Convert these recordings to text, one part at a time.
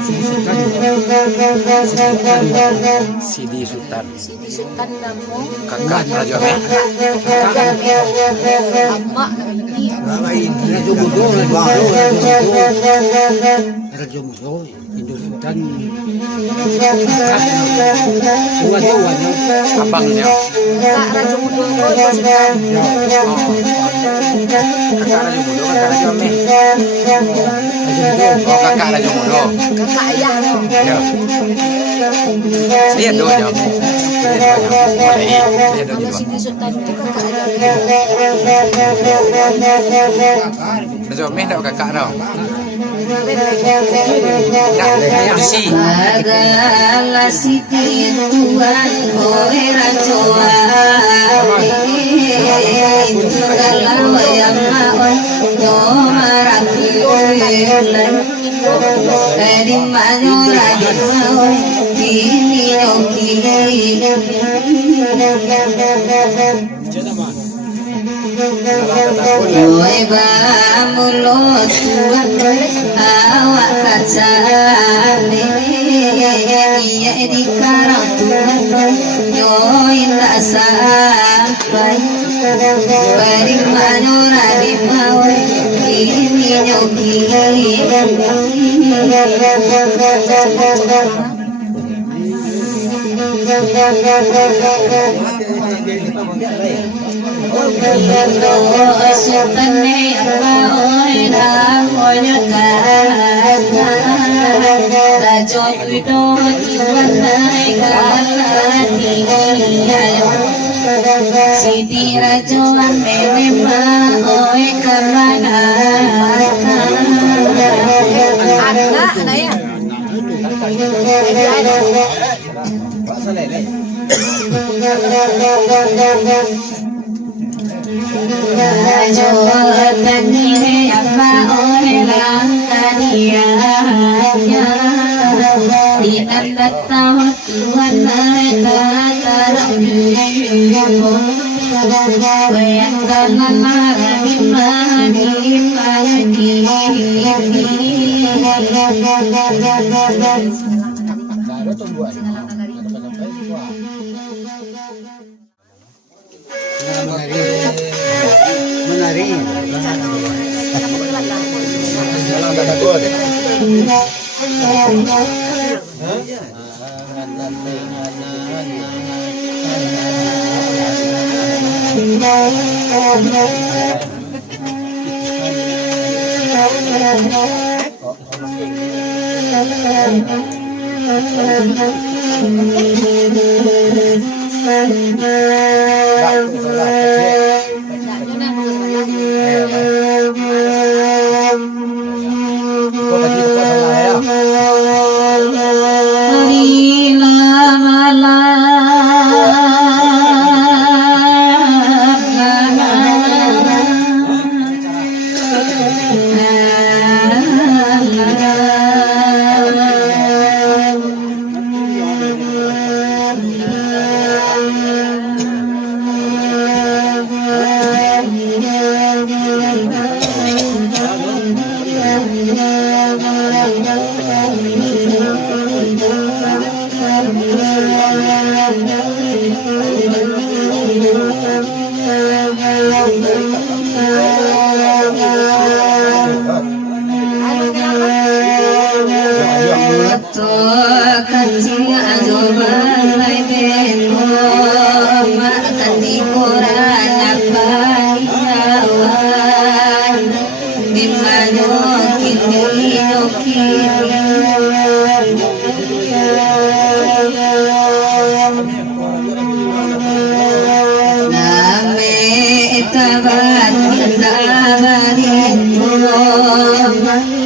Sidi Sultan. Sidi Sultan namo. Kakak Raja Ameh. Ama ini. Raja Mudo, Hindu Sultan. Abangnya. Kak Raja Mudo Ibu Sultan. Kakak Raja Mudo, kakak Raja Ameh. Oh, kakak Raja Mudo. Kakak ayah no. Ya. Lihat doanya. Lihat Kalau doanya. Sidi Sultan itu kakak ayah. Raja Ameh tak kakak tau. Tak polisi. Adalah Siti Tuhan oleh Rajoa itu dalam yang maon nyomarakulan dari mana lagi maon ini yogi Oi bamulo tuan awak kacane iya di karang tuan yoi tak sampai beri manura di mau ini nyoki Sutane apa ora koyo kata Rajo Wido Tuanai kalati ayo Siti Rajo Amene ma oe karana Anak ya. Rajo tani apa oe langkania di tanda tahu Tuhan mereka bayangkan marah Menari. Malang tak takut.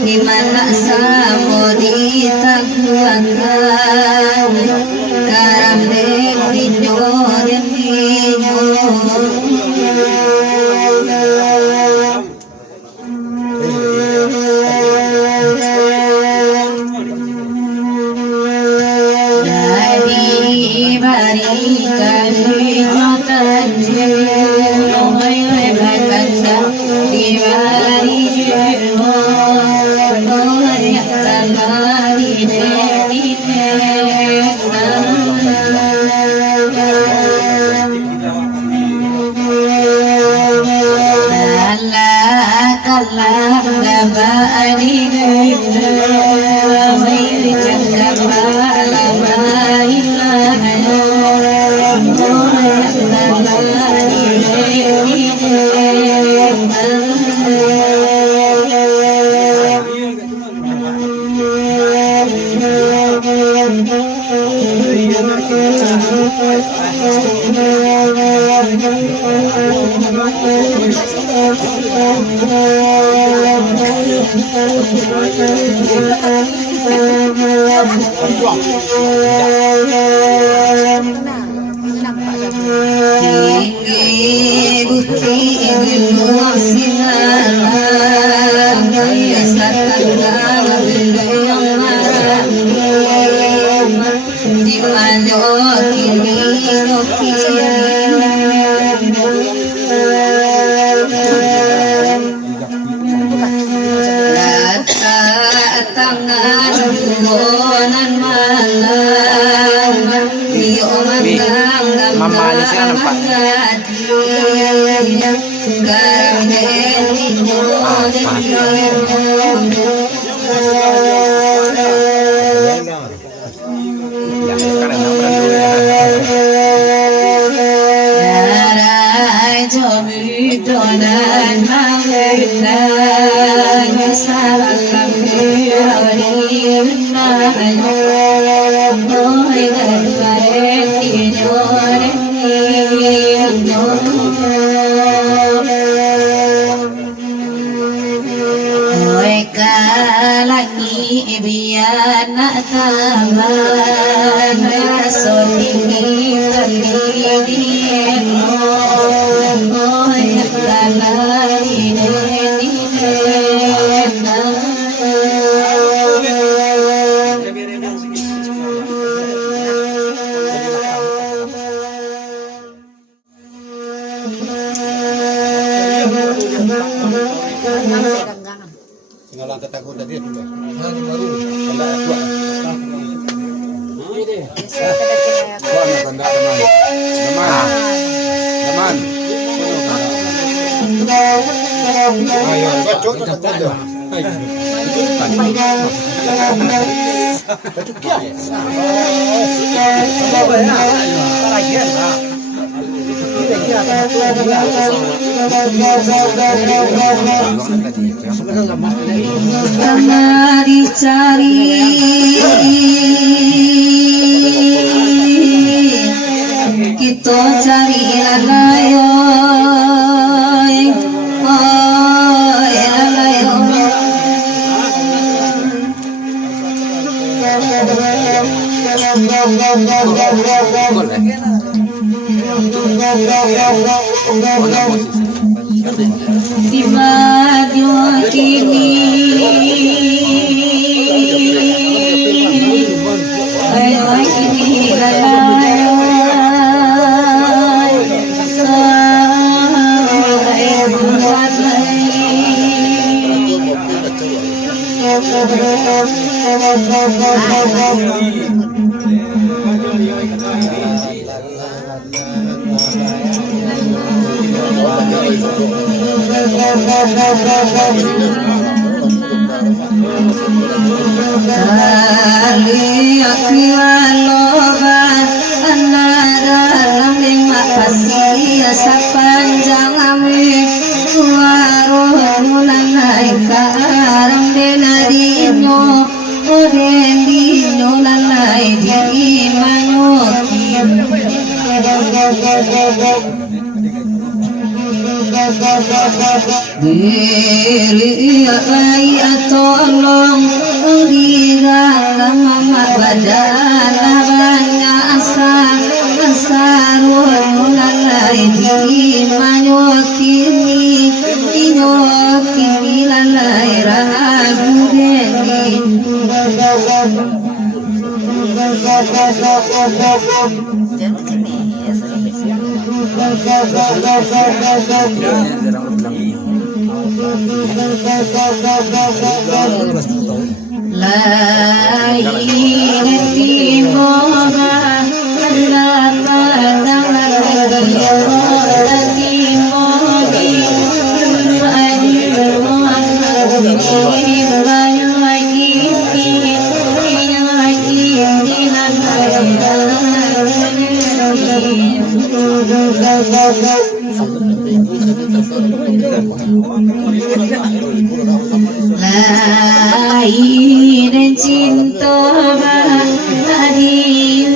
Gimana samo ditakuakan karena video dan video jadi barikan hikmatan Noy bahkan di bari Tinggi bukti ilmu sinar biasakan yang marah di mana tangan buonan malam Mama di sini nampak. lagi biar nak taman besok ini Tinggal ketakutan tadi tu. Baru. Kalau tua. Ini. Buat nak benda teman. Teman. Ayo, baca kita tu. Karena dicari kita cari lalayo di maju kini ayo kini lalayo sepanjang amin warung lanai karang benadino odendino lanai di manyoki diri ai atolong dirang mama badala banyak asal asarun lalai di manyokini inyokini lalai ragu deni lain cinta badi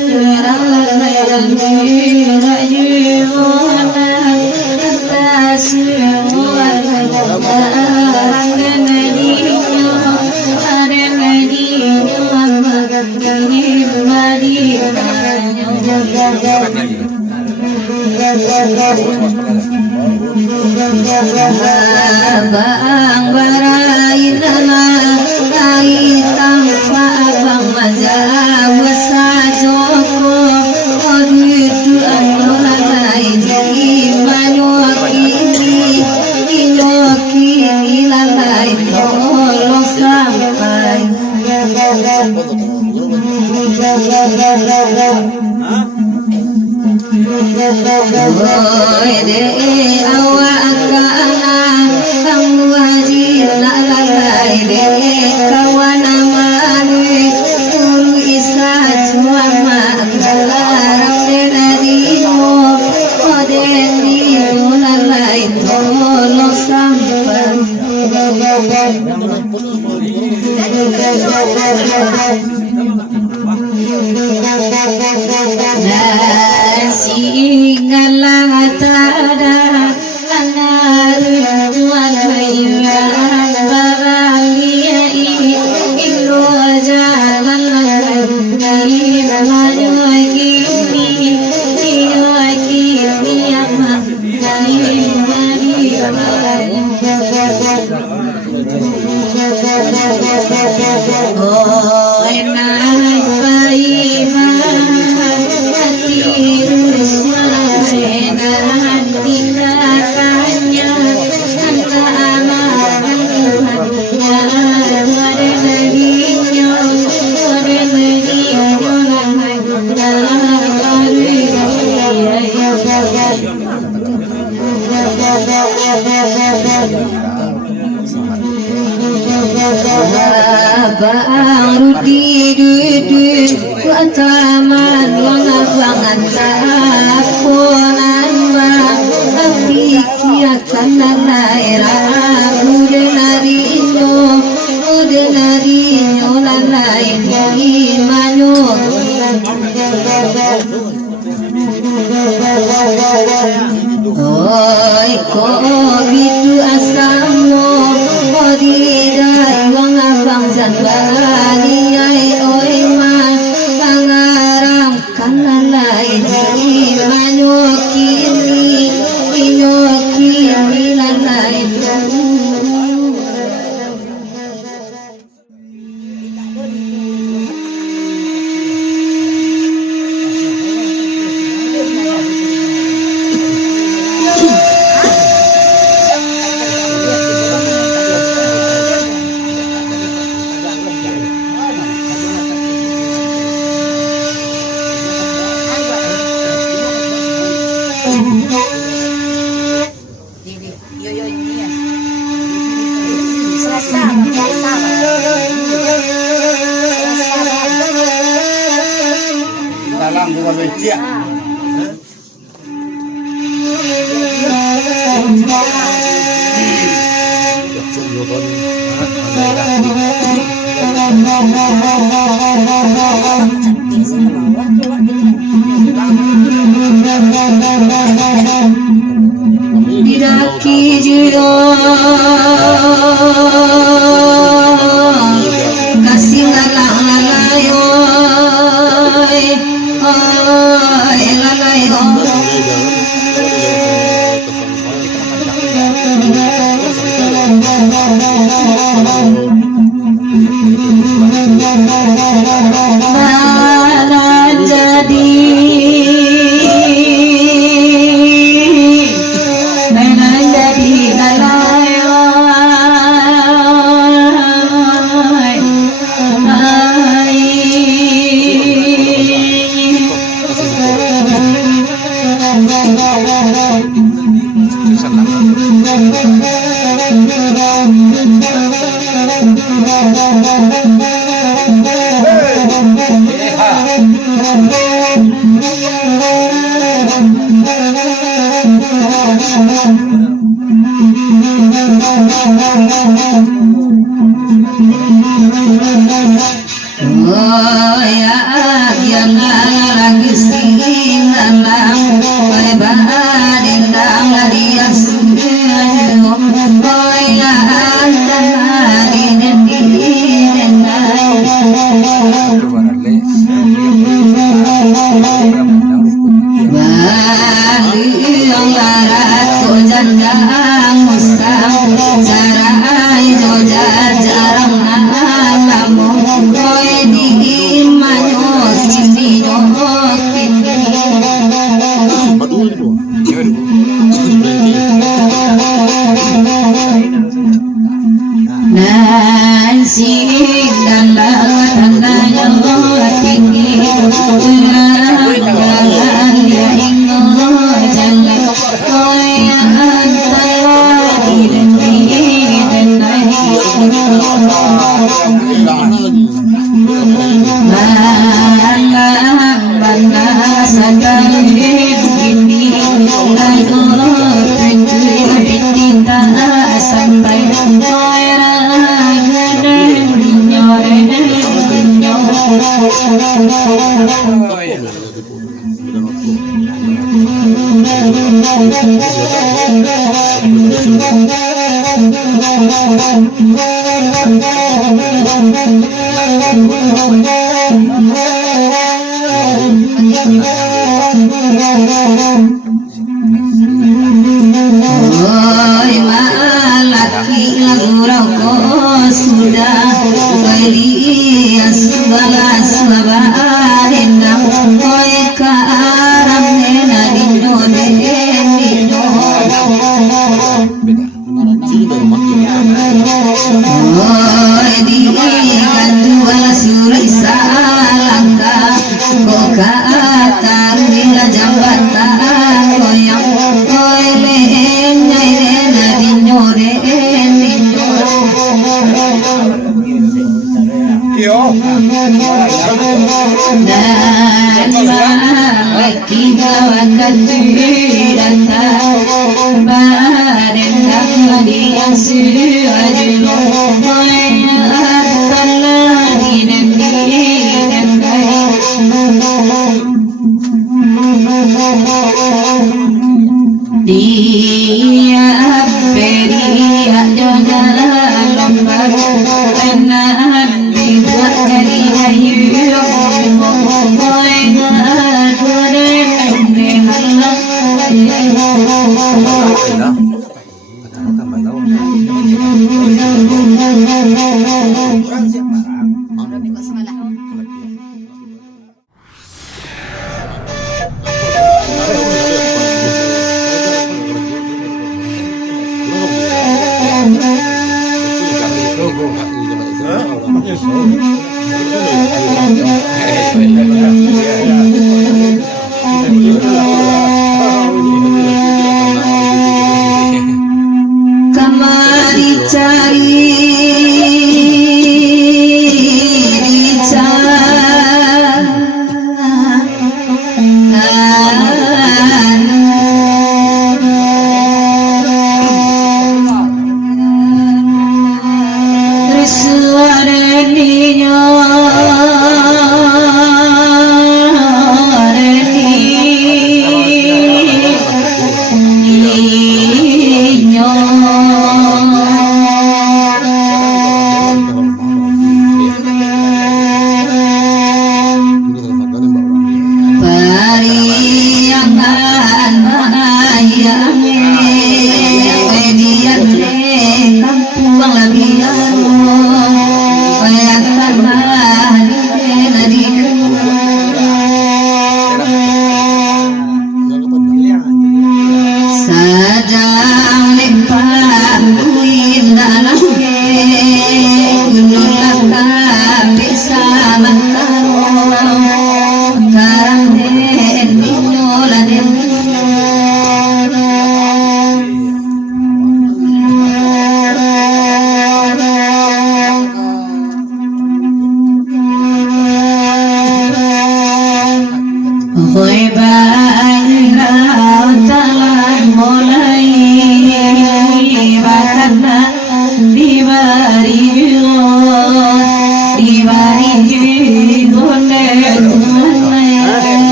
Abang barain nama kaitang abang mazhab wasajoko odudu anolai jadi manyoki inyoki ilalai tolong sampai de awak kana kamu haji lalai de kawan amane ulu isa cuma larang de nadimu oden di lalai tolong sampai singalang tada anar tuan bayan baralia ilu jalan lagi maju kini ama oh enak bayi Bang Rudi duduk ke taman wangan-wangan saponan bang tapi kiakan lairah udah narinya lalai gimana oi kok gitu asamu kok didai wang abang zanbani ai oi ma pangarang kan lalai gimana kini lalai dalam juga becek. Didaki jiro kasih lalai mana jadi oh ya yang lagi singan Baliong larat ko jandang musang Sarai jojar jarang alamu Koy di manyos kini nyok kini Nasi dan lawat tandanya tinggi Jalan dia ingat jalan Koyaan talaki dan Bangga sekali begini Lalu kita sampai Oi malaki lagurau ko sudah beli segala swabarenna oi ka aram nena dino dino oi di kanjual surai salangka ko ka tarila jambatan koyang oi le nyai nena dino dino Yo. Kita akan datang badan kami yang sudah lagi dan dia beri aja lembar enak dibuat dari kayu Kamari cari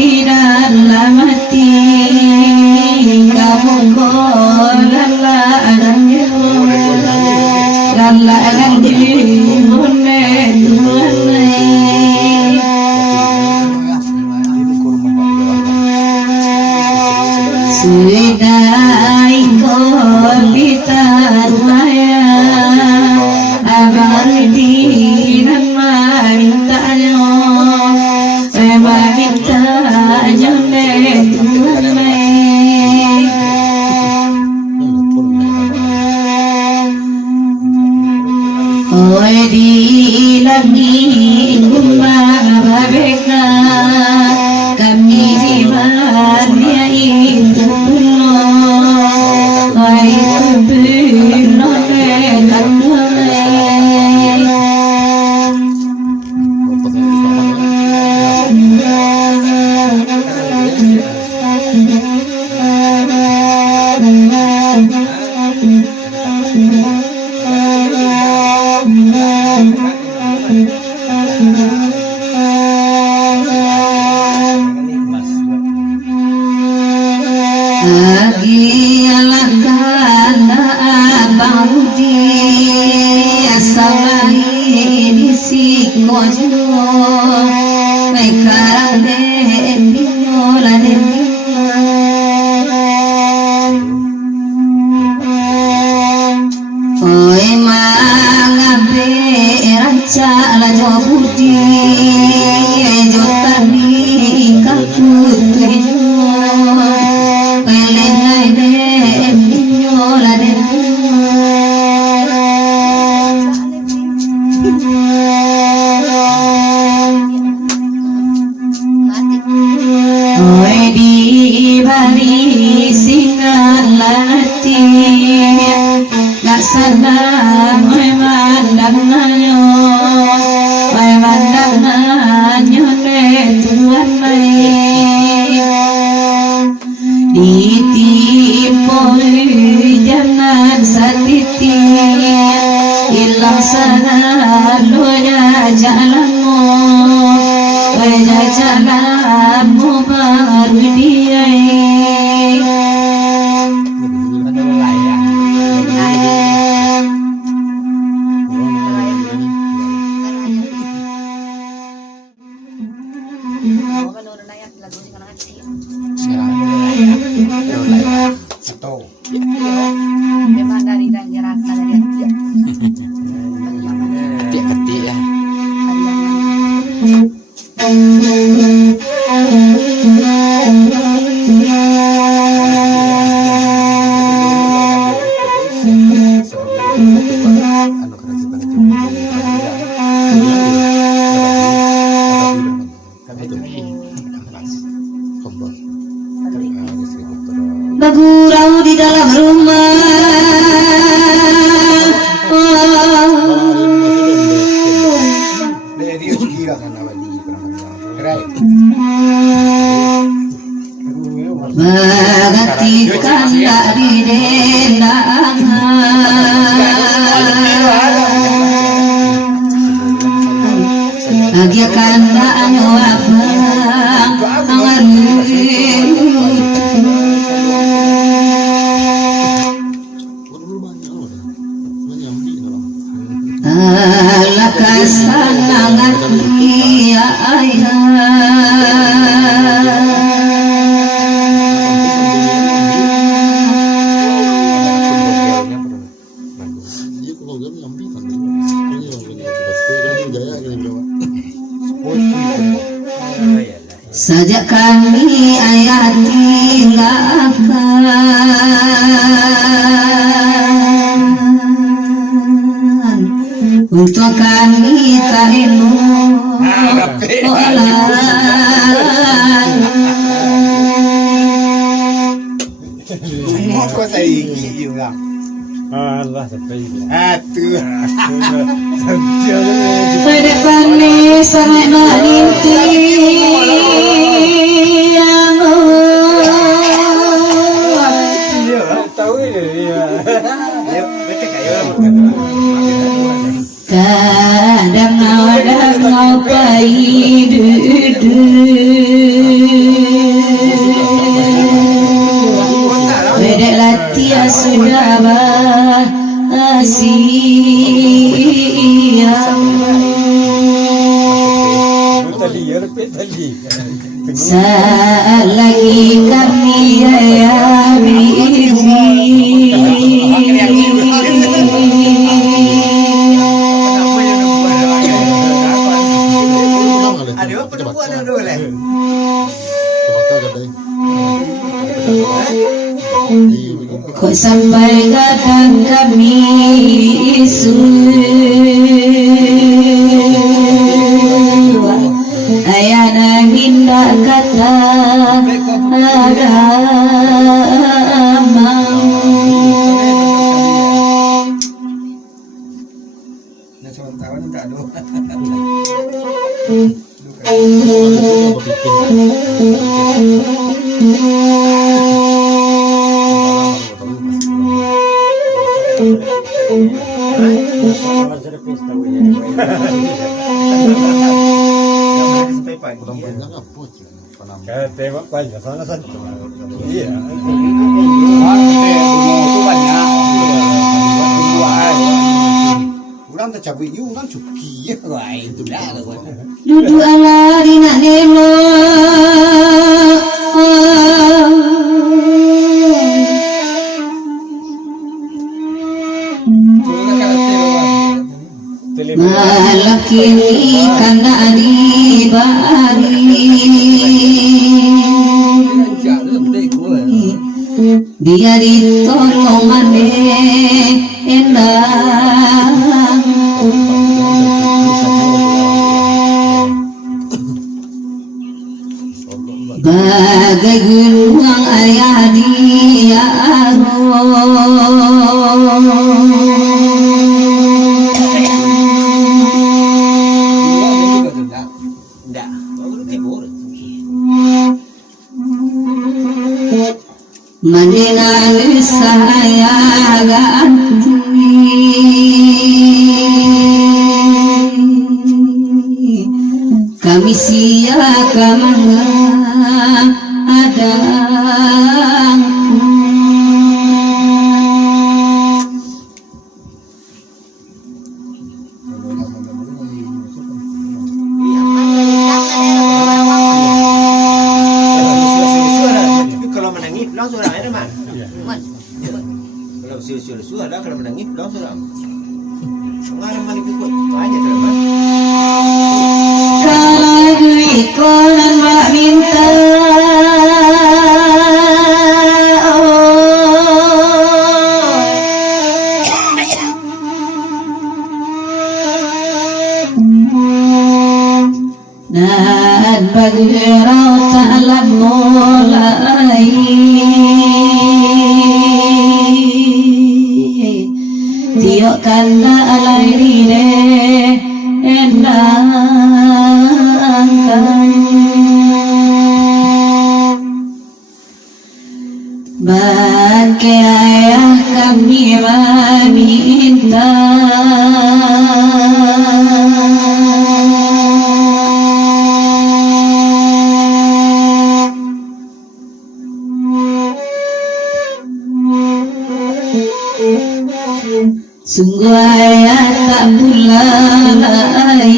di dalam hati Memang dari daerah dia. Tiap ketik ya. Bergurau di dalam rumah. Mengatikan dari dendangan. Bagiakan banyo abang Lakasanangan iya sajak kami ayat tinggalkan untuk kami tak Kok saya gigi juga? Allah sampai. Aduh. depan ni sangat meninti Tahu ya. Ya, betul kayak kadang mau pergi Wedek latia sudah Tadi ya, tadi. Saat lagi kami ya Ada apa perempuan yang dulu leh? kok sampai datang kami isu ayana minta kata agama Nah, cuma tahun tak ada. Tembak banyak, sana satu. Iya. Orang tak cabut you, orang cuki ya, itu dah lah. duduk ala di nak nemo malah kini kanda ani bari dia ditolong maneh endang bagai gunung ayah dia mendengar saya ganti kami siakan ada Kalau menangis, langsung orang ada man. Kalau sudah dah kalau menangis, langsung orang. Pengalaman itu pun banyak teman. kalau duit kolan mak minta dan bagi rauh mulai tiok kanda alai dine endangkan bangke ayah kami meminta sungguh ayah tak mulai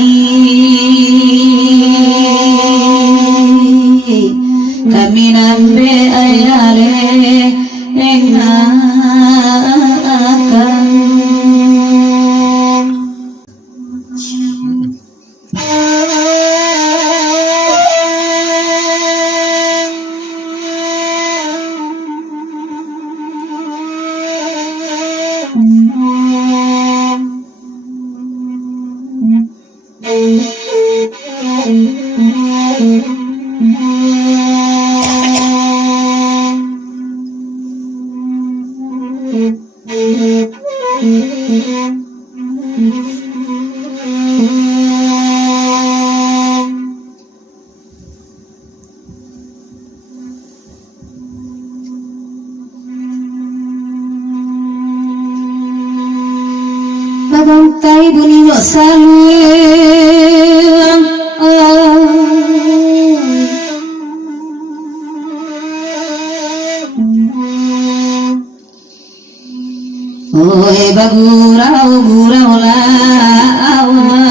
kami nambe ayah le engakan Bagai bunyi no saling Oi bagurau lauma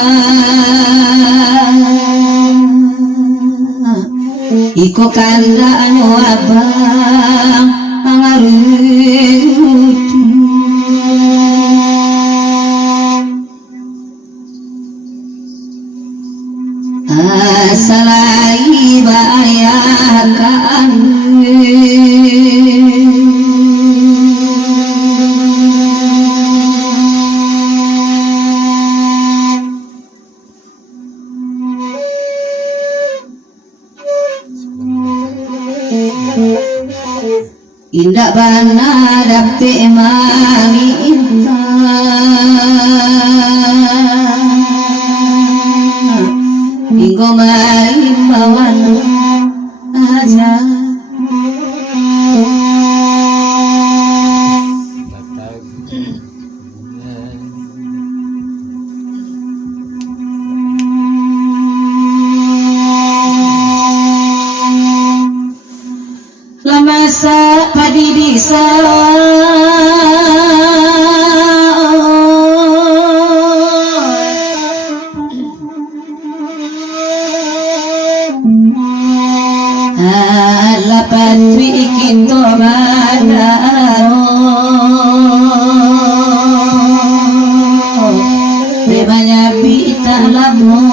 iko kanda anu abang angarutu asalai bayakan indak bana dapte mami minggu mari bawan aja lamasa padi bisa lapan bikin to madaro bebanya bita lamo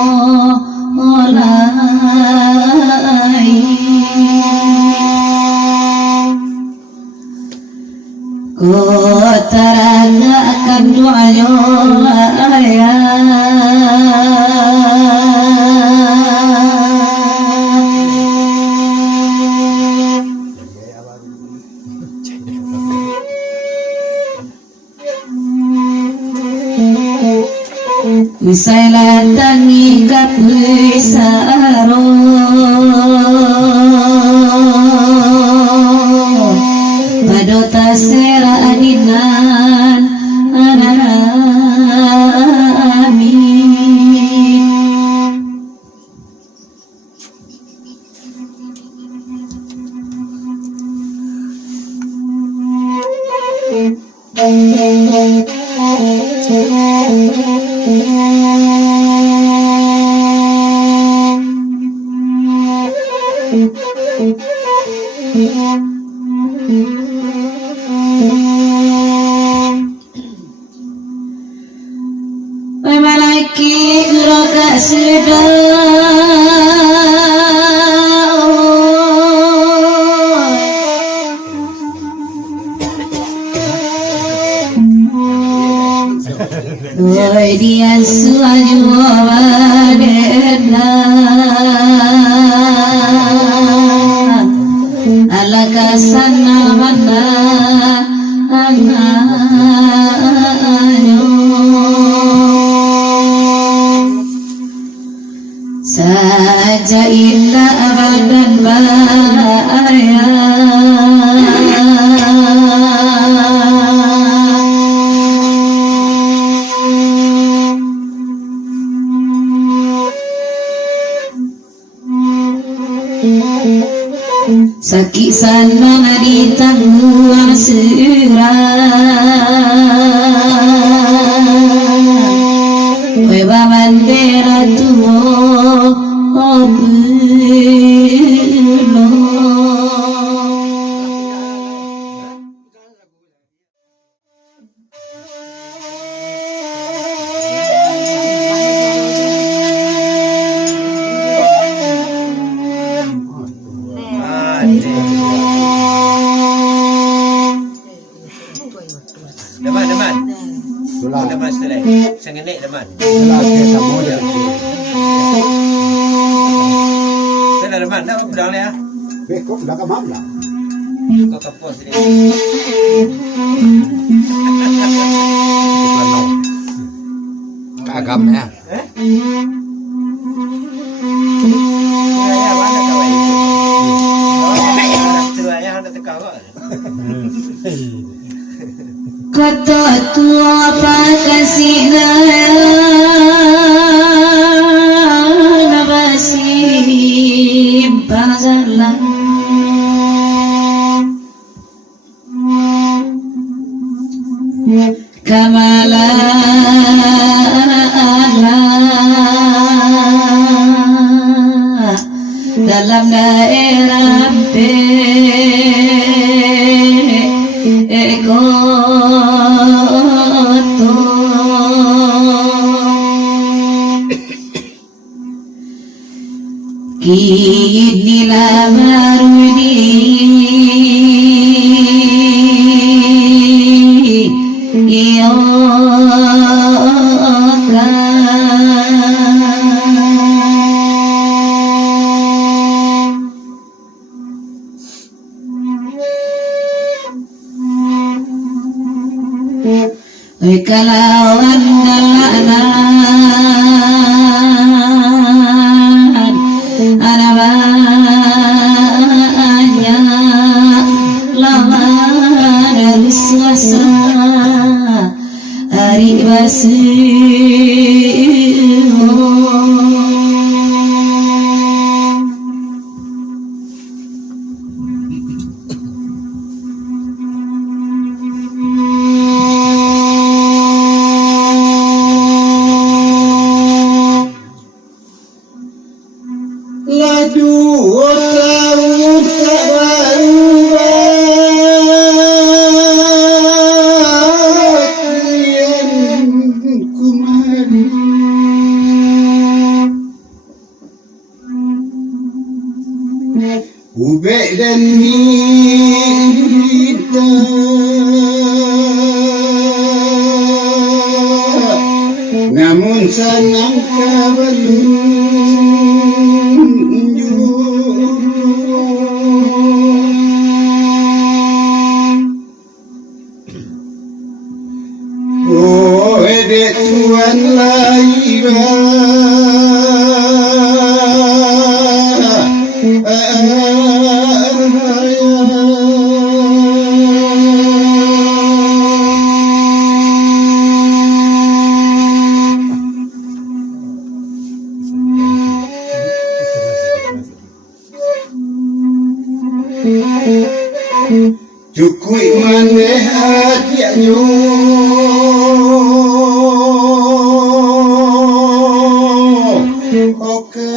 olai Kotaraga akan doayo Wisailah tangi kapwisaro Padota sera adinan anami Malaki guru kasedang Oi dia suaju wadena ala kasana mana saja indah abadan bahaya sakit sana ditanggung serang Weba bandera tuo obulo Teman-teman. Teman setelah. Sengenek teman. Teman teman, nak pedang ni ah. Kok dah kamam lah. Kau kapos ni. Kagam ya. Ya mana kau ini? Tua ya hendak tekau. Kata tua pakasih nabasi bazalah kamala dalam daerah Ekoto kinilah baru kalawan galanan ada banyak lama dari suasana hari Ubek dan Nita namun sanang kabalunjuk oh edek tuan laiba Cukui maneh adiaknyo oka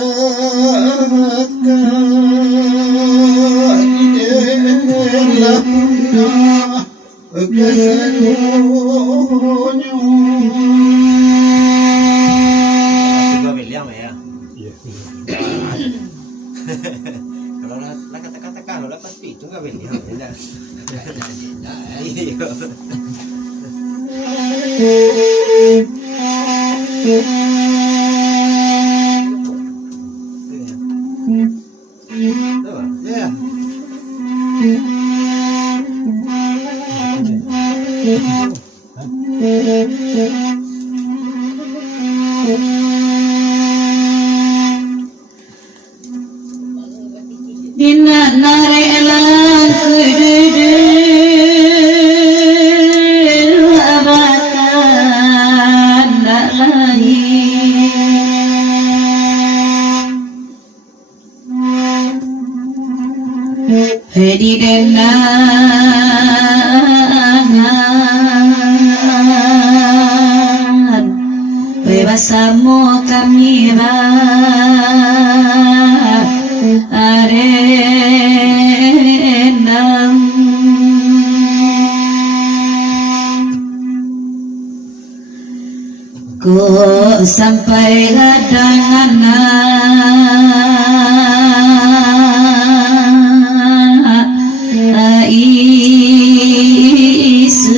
idelah kesanonyo Juga William ya. Iya. Kalau lah kata-kata kalau lah pasti itu nggak William ya. Iya. Ya. Dina narelan kududu abakan dak lagi Hedi denangan bebasamu kami arenang ku sampai hadangan isu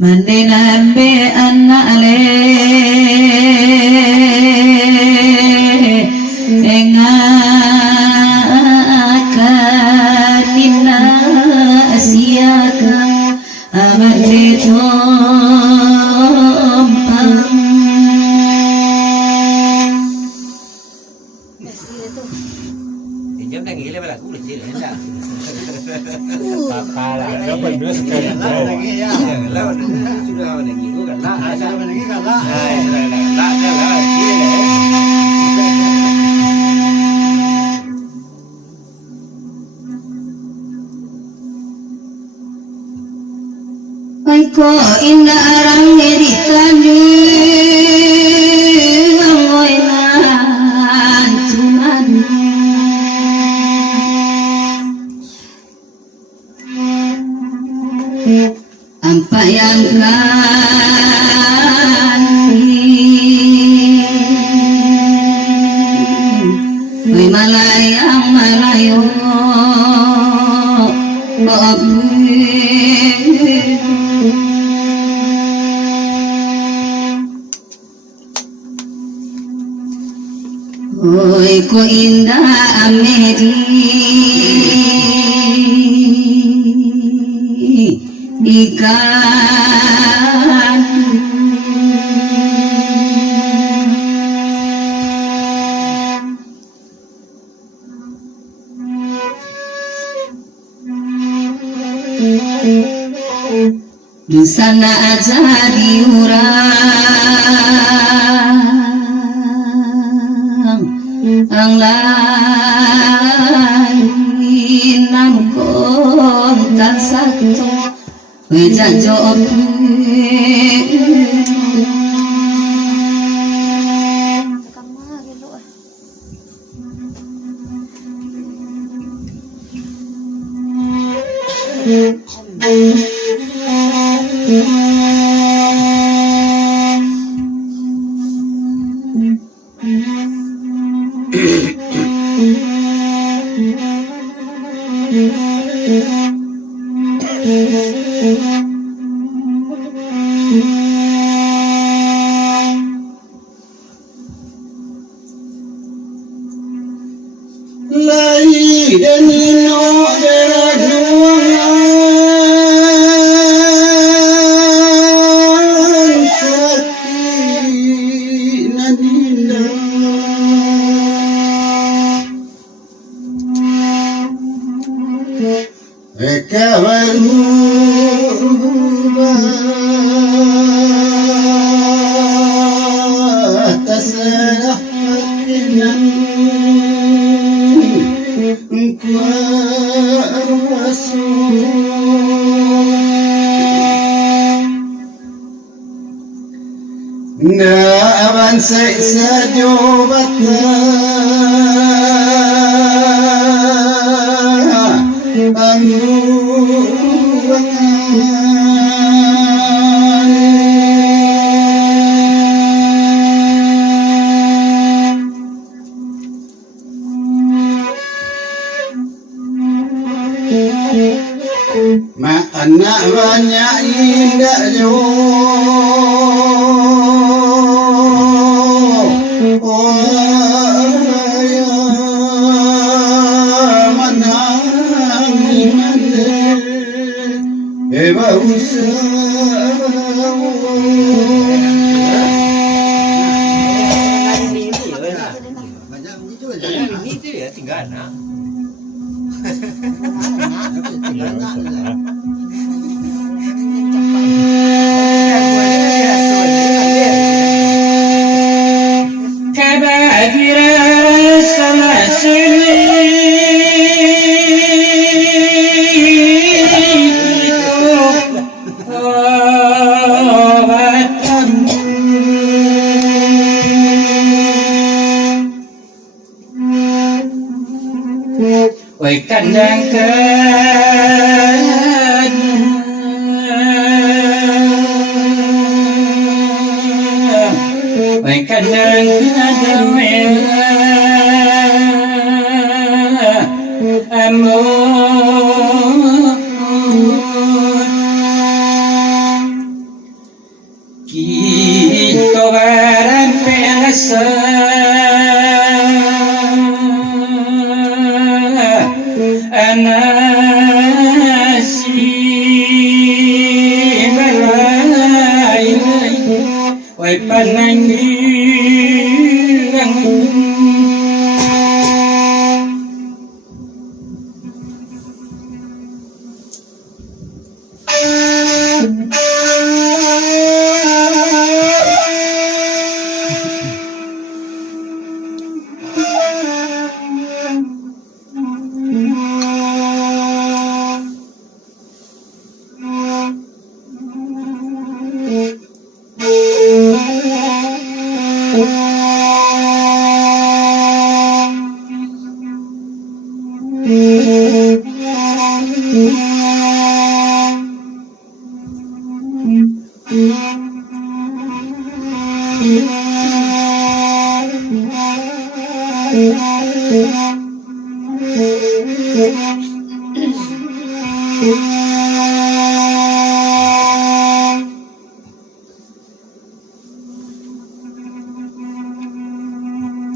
mandenan be anak le engakan ko inda arang ngeditanyu ngoinan cuman apa yang Oi malayang malayo Oi ko indah amedi ikan di sana aja diurang ang lain ng kontak satu wejan job Lai dan ino deraduan sakit nadina Eka berubah terserah hakinan Na aban sa jobata ang Ma anak banyak indah jo Macam itu aja. Ini tu ya tinggal nak. Tinggal nak. Oi kandang oi kandang kita barang penasa anasi balai wai panangi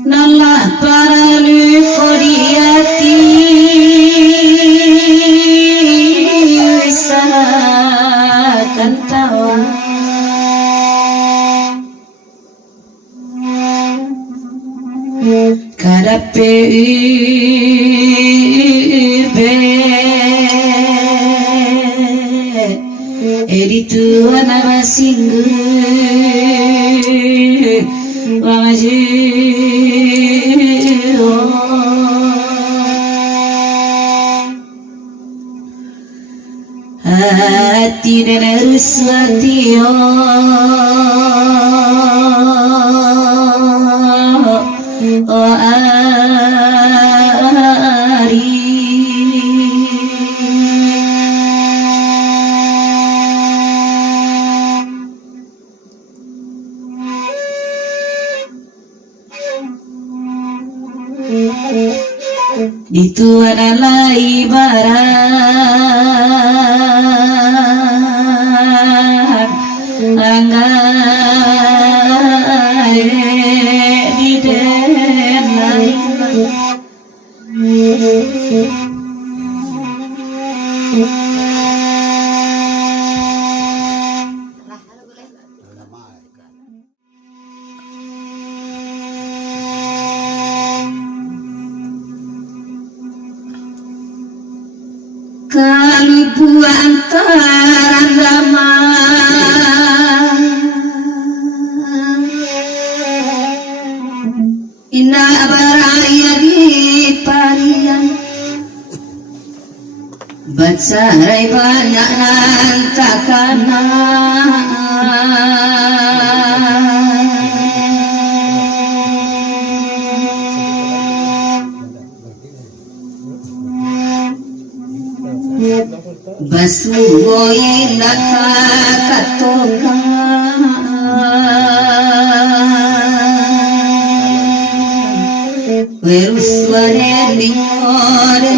Nalah para lukodiati wisakan tawa kadape ube editu anabasinggu wamaji hati dan ruswati ari itu adalah ibarat anggae di denai kalbu antara zaman indah baraya di parian bacarai banyak nantakana basugoy nakakatoka werusware lingkore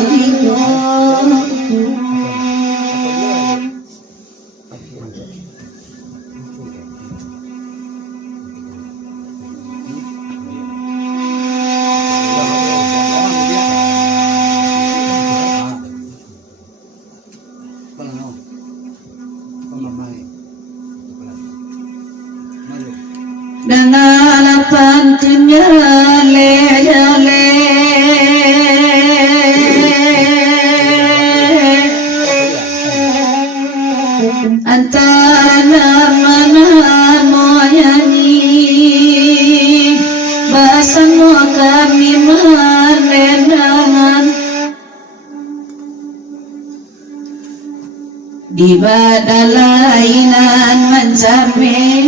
dengan pantunya le antara mana moyani bahasan mo kami malendangan di badalainan mencapai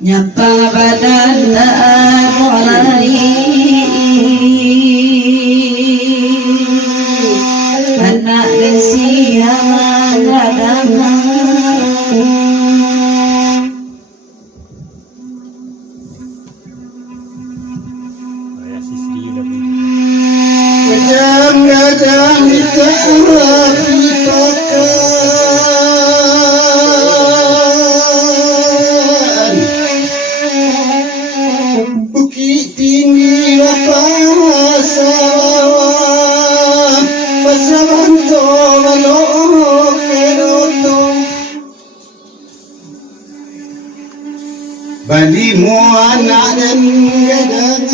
nyampang badan tak mulai anak lesia kadang Kadang-kadang kita dipakai bukit tinggi sawah pasabanto balok keroto balimu anak dan gadang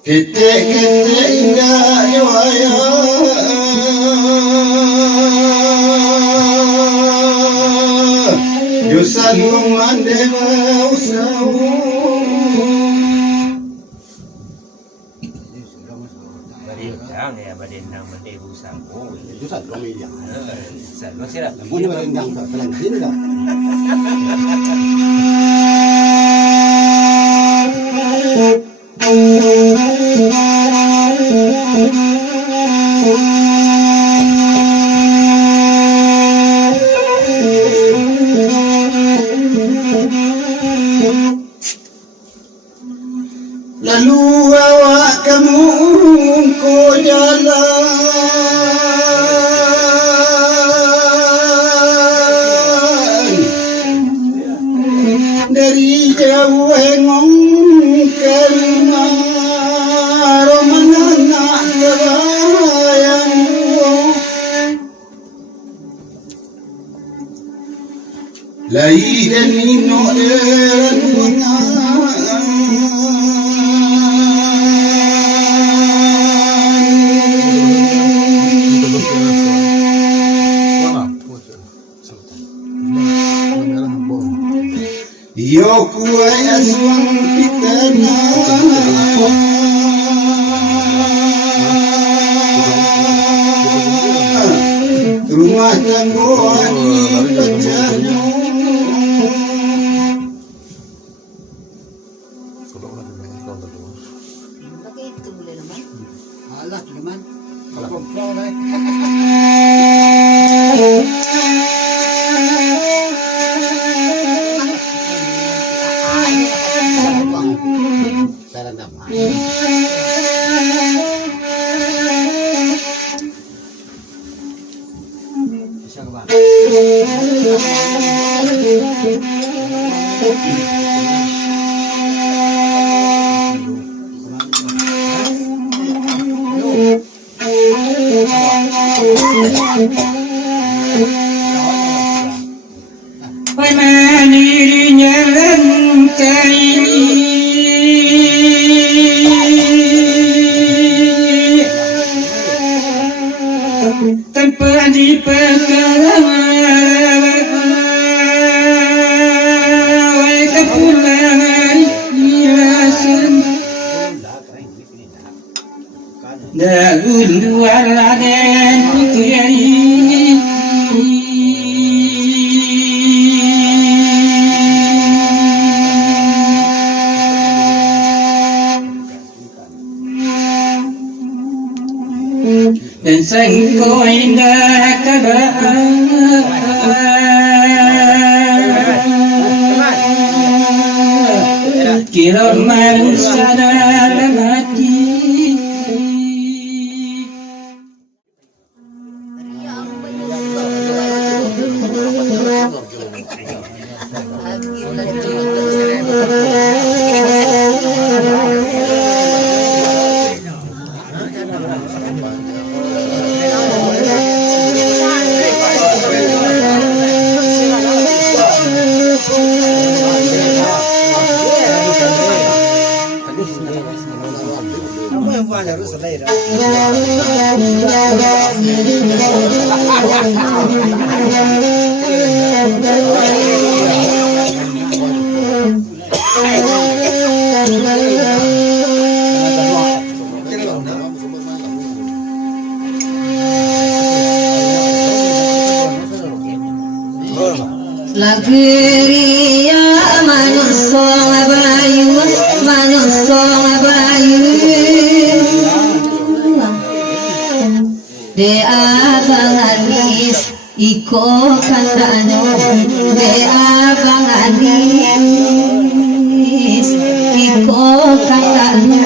Kete-kete indah waya Yusan memandewa usahu Bari udang ya, bari din ng matibusan ko. Jusat pamilya. Sa masirap. Muna ba rin dang sa talang sino ka? Lalu awak kamu ko jalan dari jauh hengong ke rumah romanana kebayangmu lai dan ino dan yo kuai aswang pitana rumah tanggo ani pecahnya Begitu boleh naman. alah cuman Sarang nama. Bisa ke bang? Dirinya lengkai tanpa dipekawai kepulangan hiasan daun luar Raden Kiai. Dan sengko indah keadaan kira manusia dalam hati Lageria manusong abayu de abanganis iko kandano de abanganis iko kandano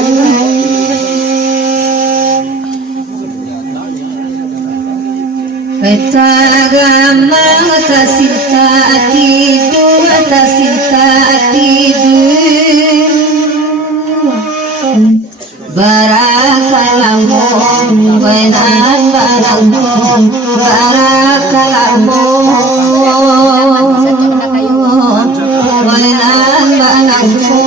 Petagama tasinta atidu Barakalamu Wenan baramu Barakalamu Wenan baramu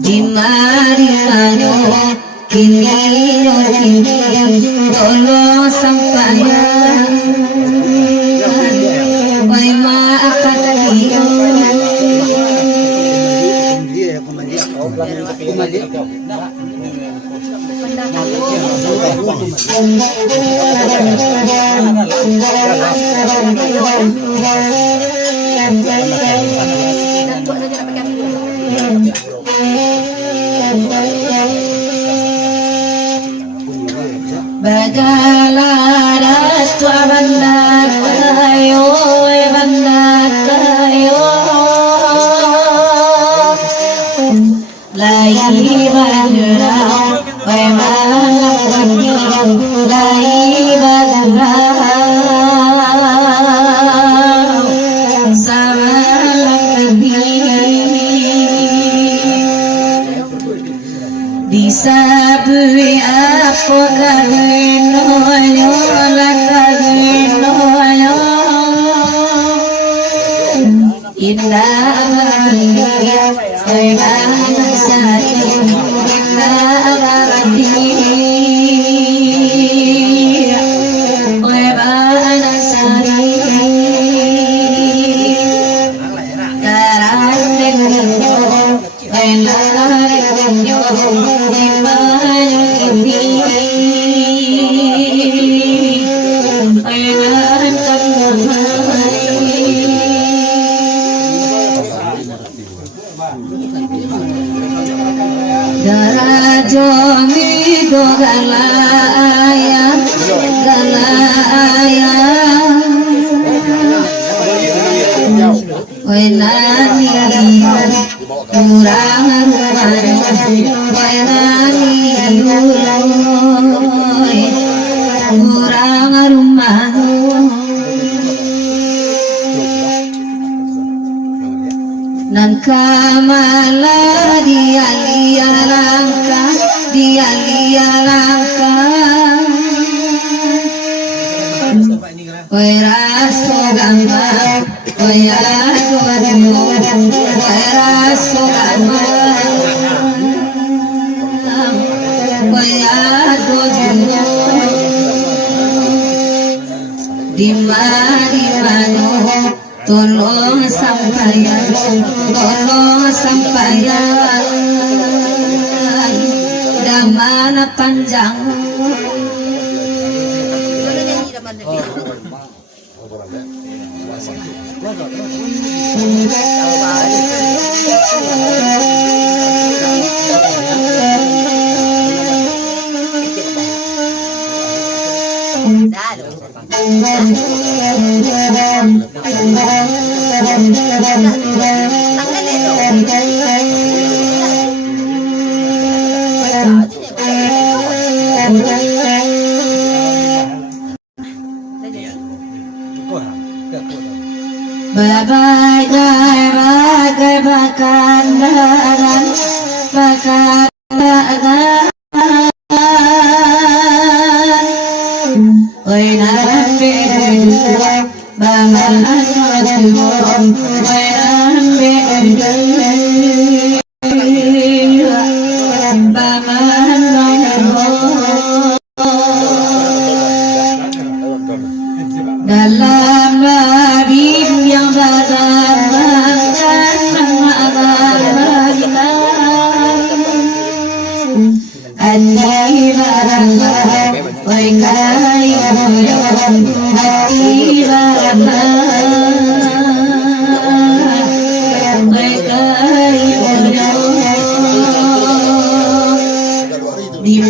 Dimari-mari kini dolo sampayan Wai maakati Buat saja nak pakai ambil. Bagalah tua banda kayo, banda kayo. Lai badra, malam lai badra. Disabui apa kagenoyo la kagenoyo indah bahagia bagaimana saja indah bahagia bagaimana saja Jomi do galaya wenani kurang rumah nan kamala dia langkah Weraso gambar Weraso gambar di mana tolong sampaikan damana panjang bagai bakandaran oi nambe baman oi nambe dalam nabi yang berdampingan Andi baranglah, oi kai andi baranglah, oi kai di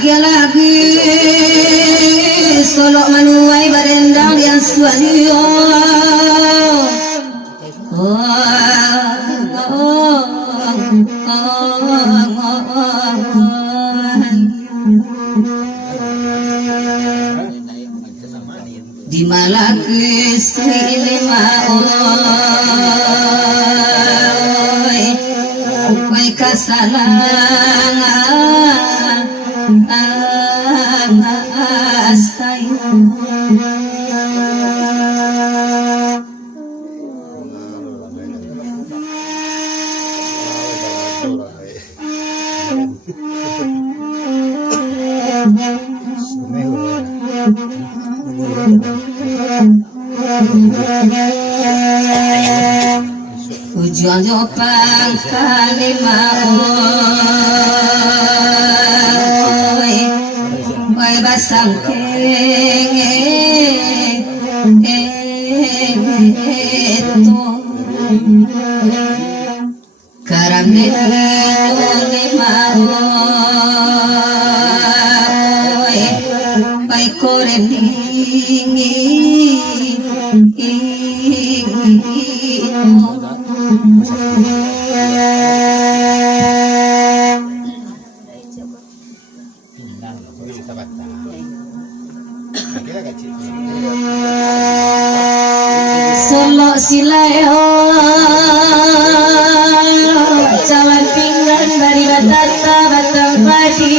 Dia lagi solok manuai barendang yang suadio. Di malaki silima oi oi kasalangan asai Ujian jopang kalimau oi basang itu karame limau oi korem Solo sileo cawan pinggan dari batata batang padi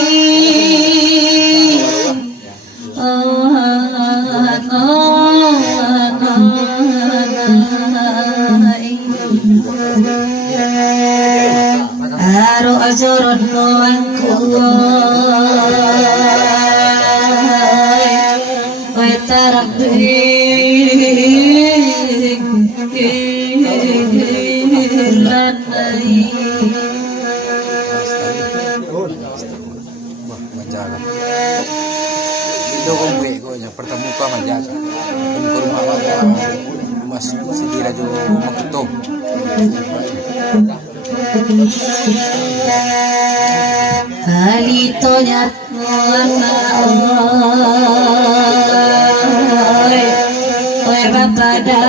Aro ajoron noanku Wai tarabdi Itu komplek konya pertemu ka majaga. Ke rumah Mas Sidira jo makuto. Kalito nyat oi bapada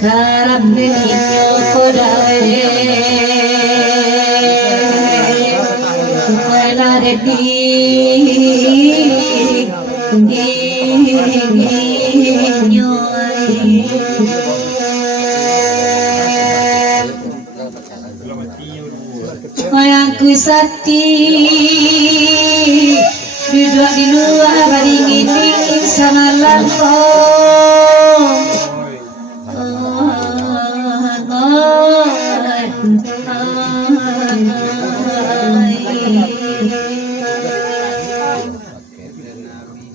karab begitu kodai wala redi Mayangku sakti duduk di luar baringin dingin sama langkong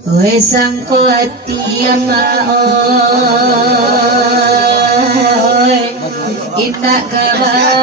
Oi sangko hati ama oi intak kabar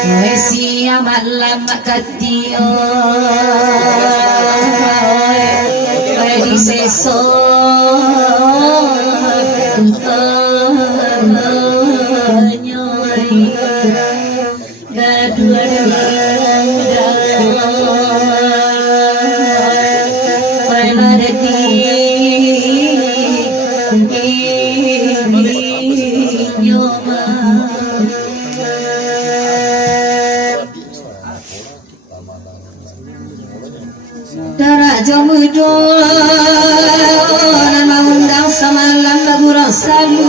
Poesia malam kati oi di seso nyoi gadua Dara jomudo nama undang samalam lagu salu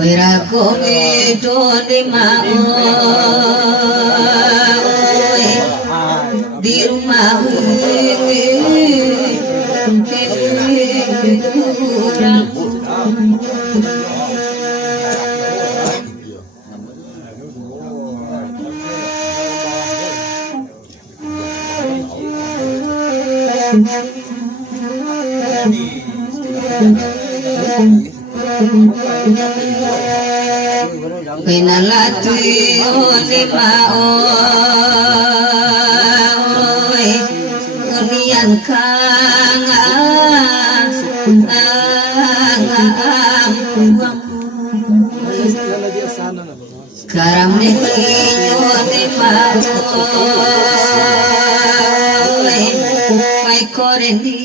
Wira kumi doni mau di rumah Pinalati oli maoy unian kang karam niki oli maoy kai korendi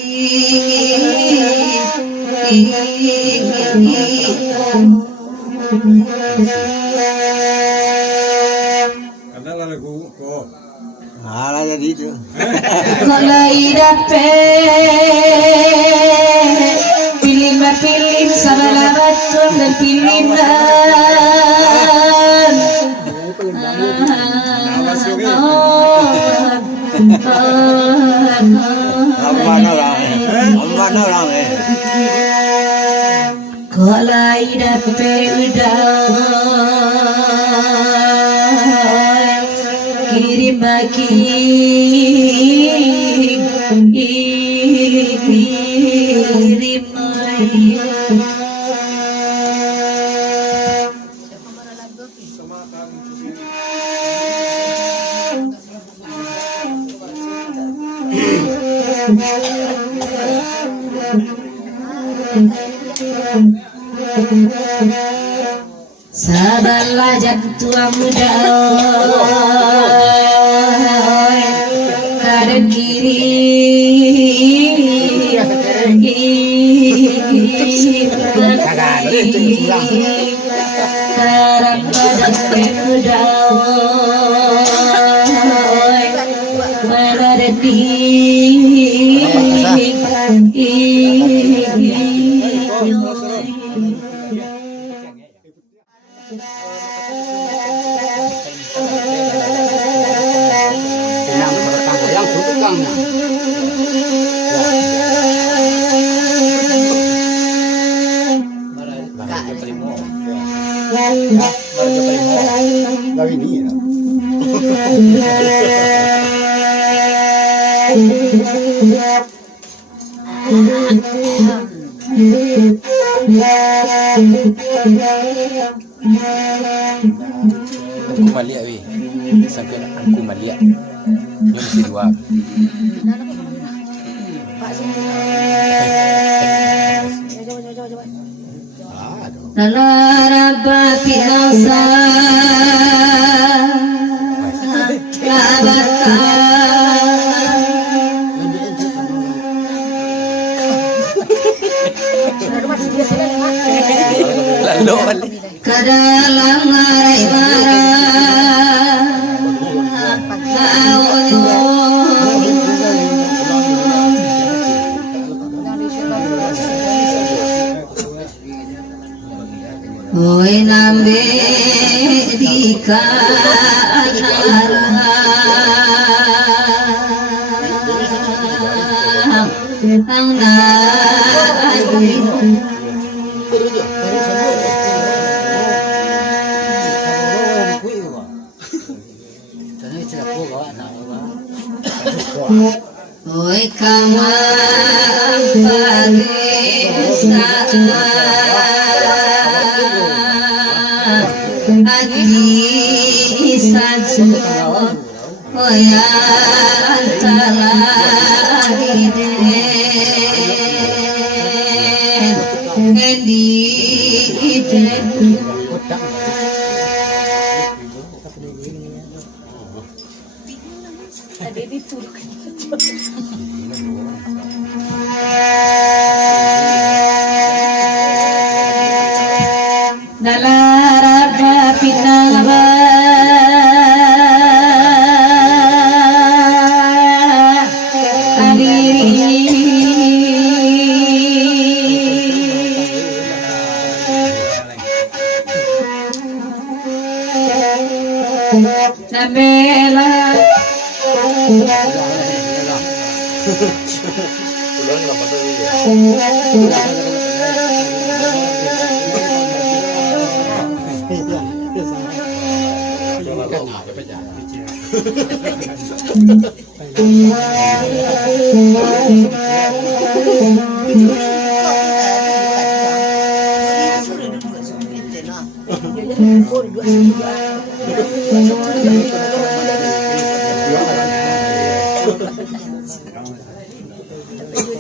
Ala jadi itu. Kalau idape pilih pilih sabala batul dan pilihan. Kalau idape udah kirim bagi kirim sabarlah jatuh muda kanan kiri karang badan pedau badan Aku maliak weh. Sampai aku maliak. Yang mesti dua. Nalaraba pinasa labaka Lalu balik. kadalam marai Oi nambe dika Oi kamar Adi sansu Oya antara Endi Nalara pinaba Nabela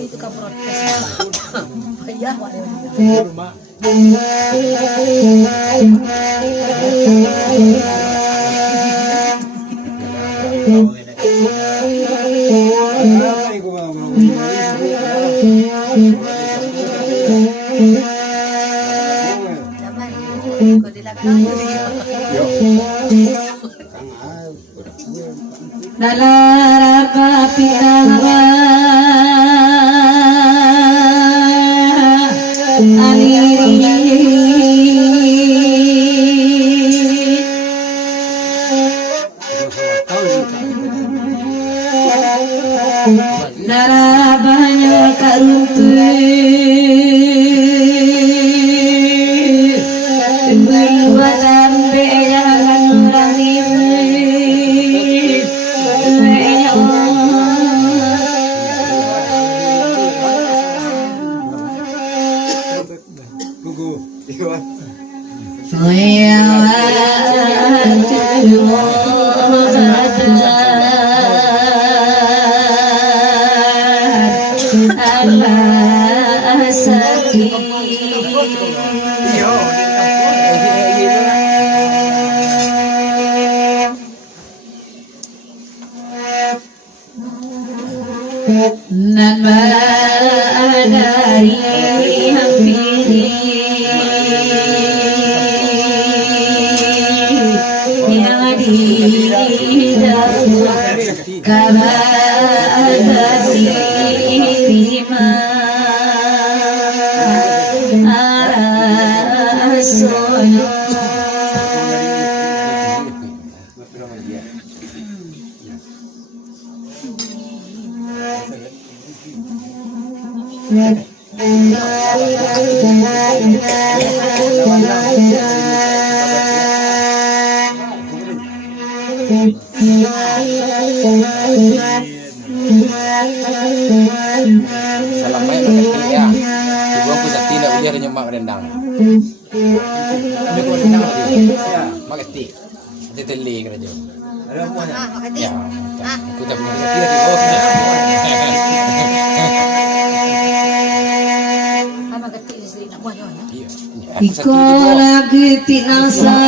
itu kan protes. Banyak Nalarapa pinaba Narabanya karuntu berwalam bejalan rangim nan dari hampiri yang didapat kabar diterima arasono Salam baik makati ya. Ibu aku sakti nak ujar nyemak rendang. Ini kau rendang lagi. Makati. Nanti teli kerja. Ada semuanya. Ya. Aku tak pernah sakti lagi. Oh. Sama kecil istri nak buat jono. Iya. Iko lagi tinasa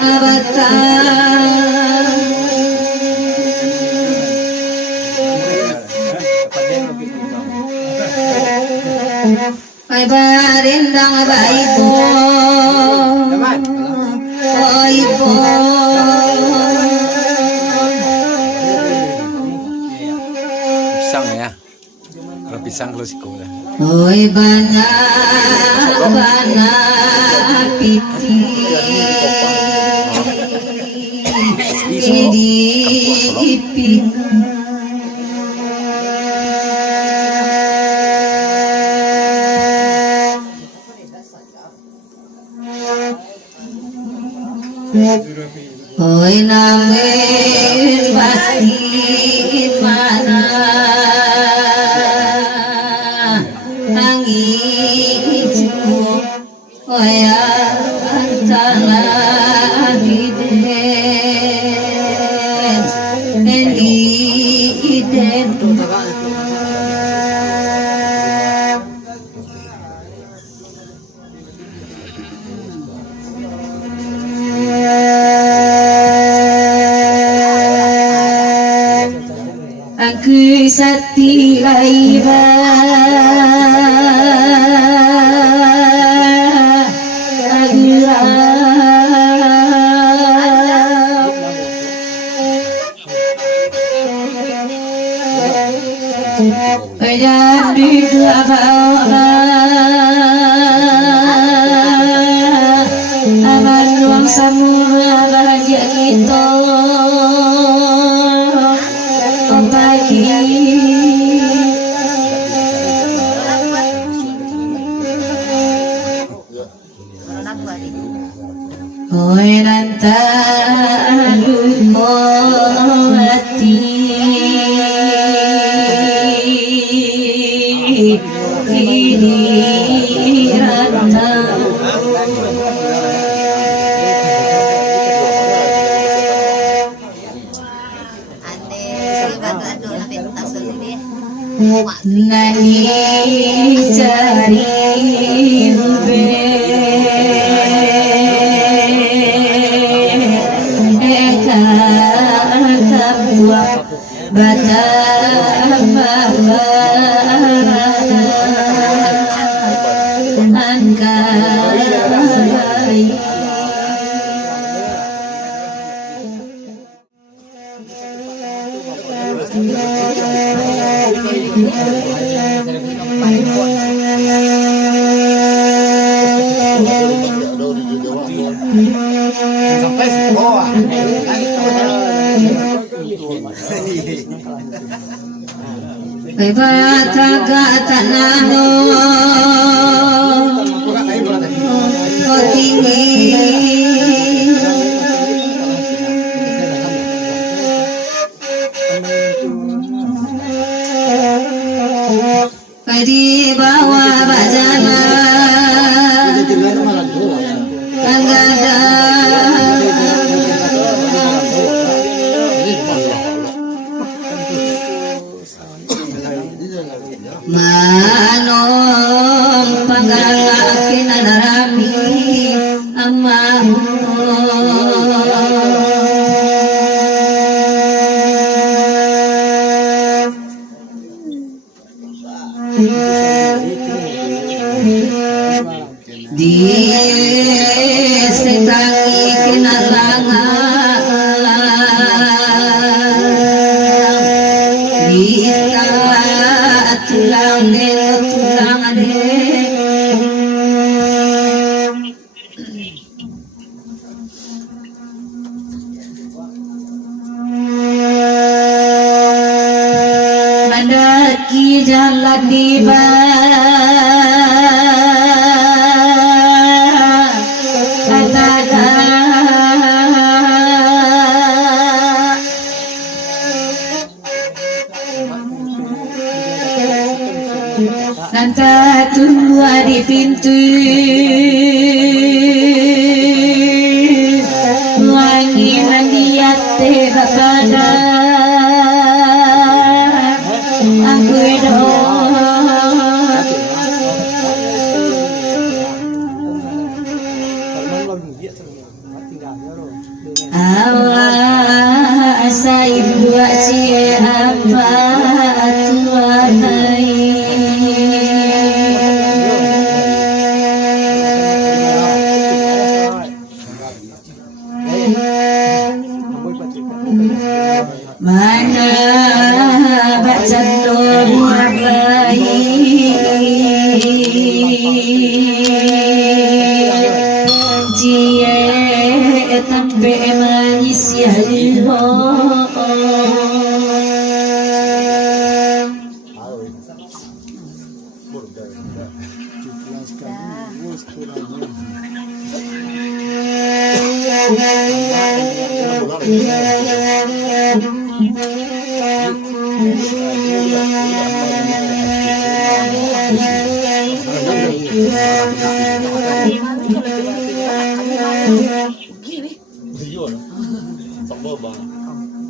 abata Ay barendang baibo Baibo Pisang ya. Kalau pisang kalau siko ya. Oi bana piti di iping Oi namen batin mana nangis Oya antara hiden Hiden Aku sati laiba Kalau nak buat ini. Oi rantalu hati ini rantau nani cari Sampai sekolah. Bebataga tanano kau tinggi di bawah bajana anggada manom pangalakin anarami amamu di setangi kinalangan di tulang ade mendaki jalan di Nanta tunggu di pintu wangi mandiate bapada aku awas ibu acie apa tuanai mana baca doa baik jie tampe manis ya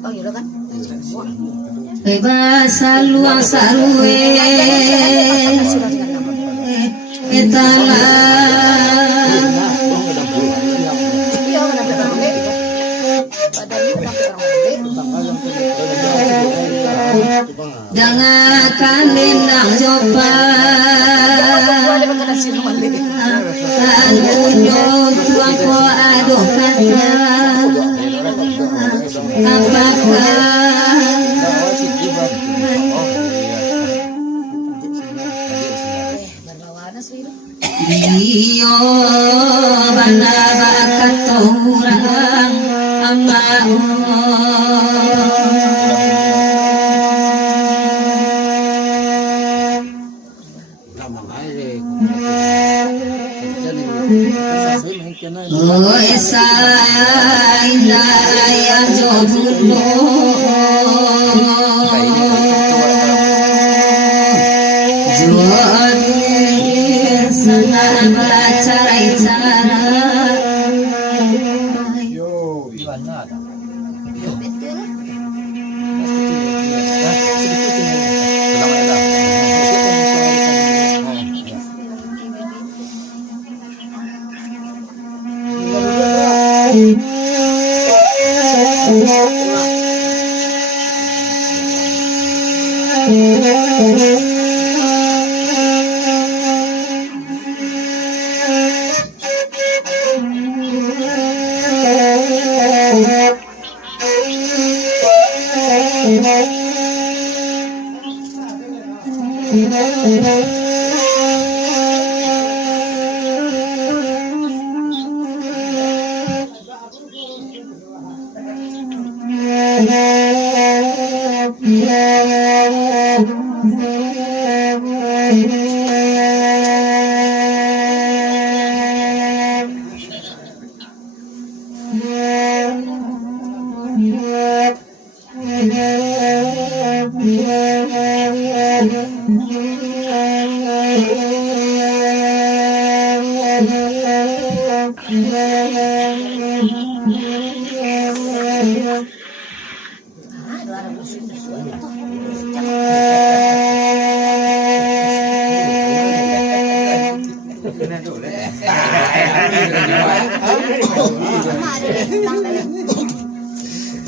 Oh iya kan? Bebas luang sarue etala jangan kandenang jopa anunyo tuang ko aduh kata Iyo bana bakat orang amau Lama aja. Oi sai daya jobulo Jual senang bacarai cara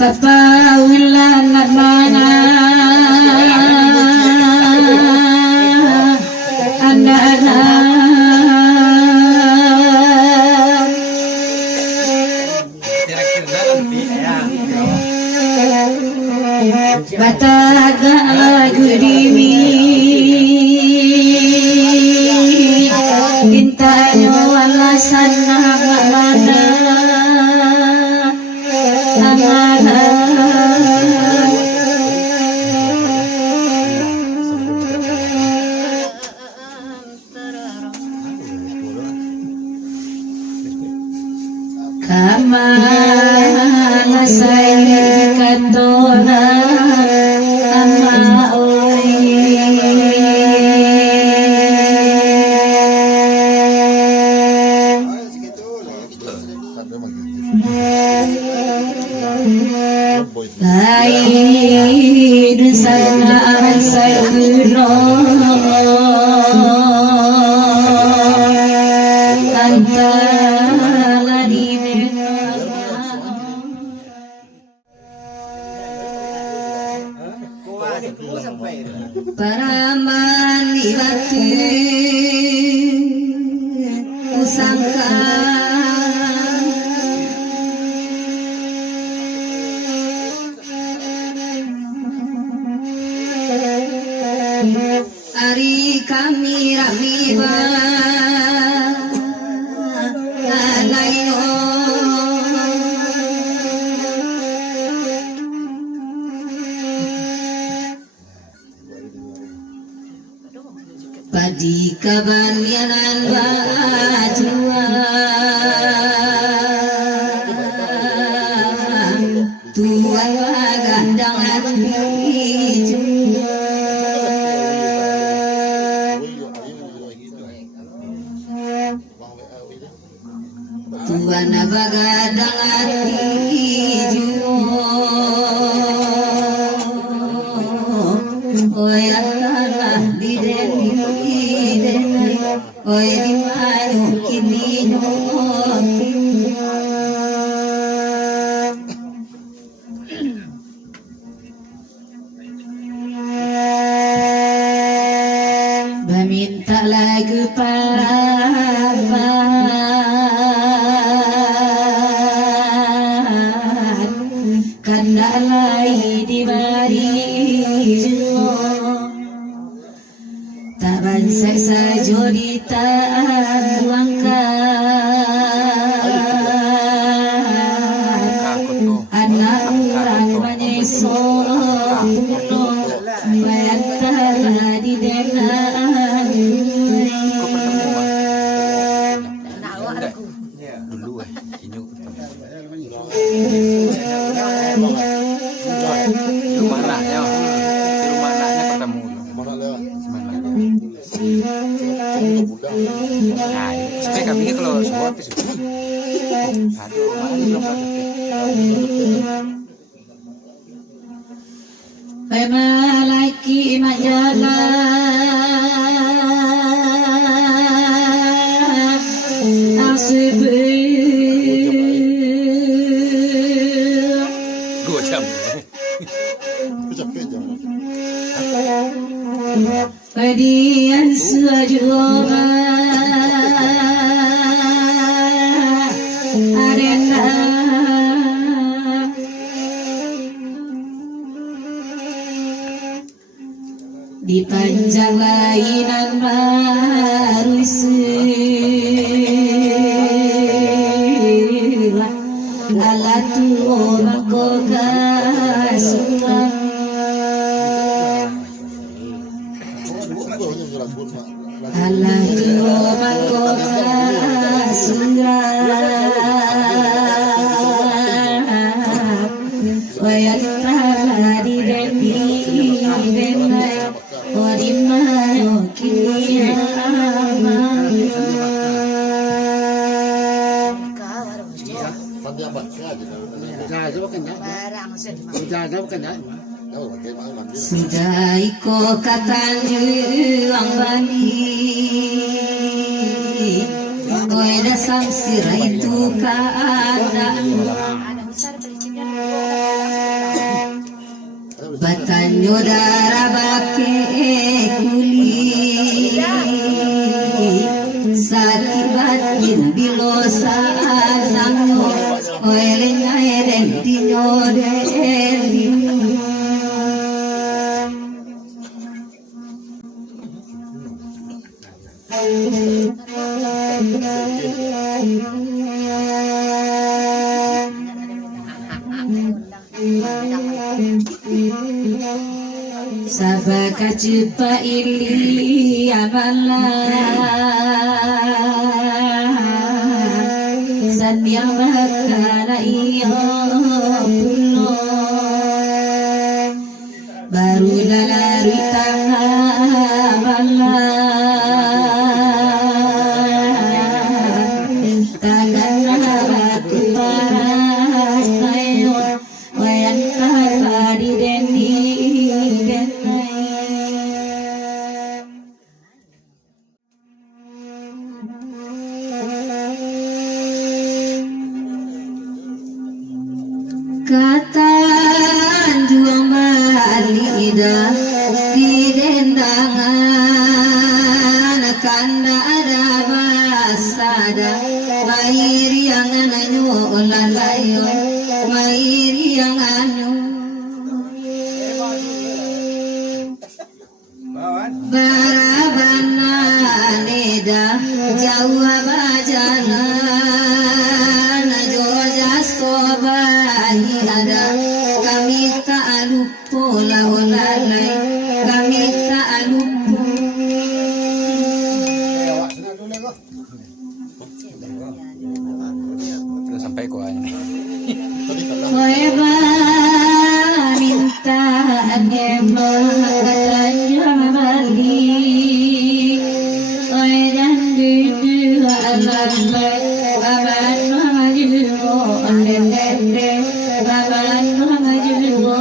Papawilan at mga anak-anak Bataga agurimi Intanyo alasan na mana Kamala say katona ama Lain sanaan say antara di para manibatu usangka Ari kami ramiba alayo Padi kabanyanan bajuan Tuan gandang hati Tuan bagadang hati Oy akalah di deni Oy di manu kini Meminta lagu parapat Kandalai di barijo Taban seksa jodita buangkan Anak orang maneso Bayar di denan Dulu inyo. Rumah anaknya. Di rumah anaknya ketemu. Mana? Nah, supaya kami ini kalau semua itu aduh, mana belum Pemalaki majalah asibir gocap. Pedian sejoma arena di panjang lainan baru sila alatu omako kasulang alatu omako kasulang wayat di depi denai Wadimayo kiyama sudah iko katanya ang bani koe dasang sira itu keadaan batanyo darabake kuli sakibat bilosa sango oelenya eden tinyode sabaka cepa ili amala sambil makana iyo pulo baru lalari tangamala tagana batu paras tayo wayan di dendi katan juang balida di dendangan kanda ada basada mairi yang ananyo olalayo mairi yang anu barabana neda jauh bajalan joja sobahi ada kami tak lupa lawalalai kami tak lupa Terus sampai kuahnya. Weba minta agama katanya balik dan duduk alam baik baban majuwo ondende baban majuwo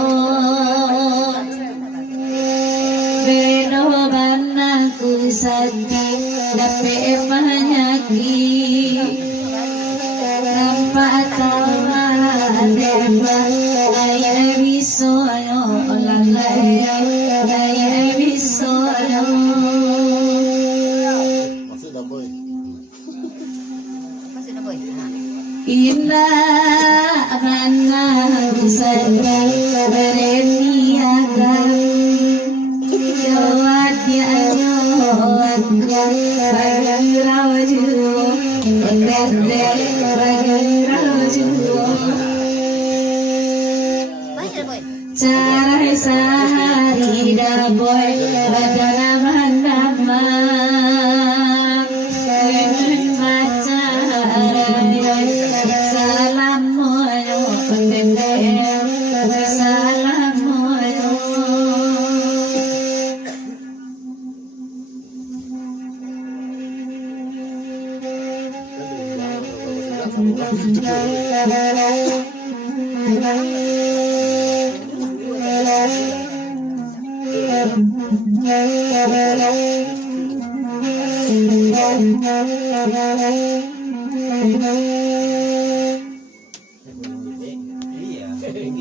bedo banaku sedih dape penyakit nampak taman dema ayah bisoyo lalai ayah bisoyo indah mana sadar bereniaga jawab dia jawab bagi rawju berde bagi rawju cara sehari dah boy badana mandama dengan pacar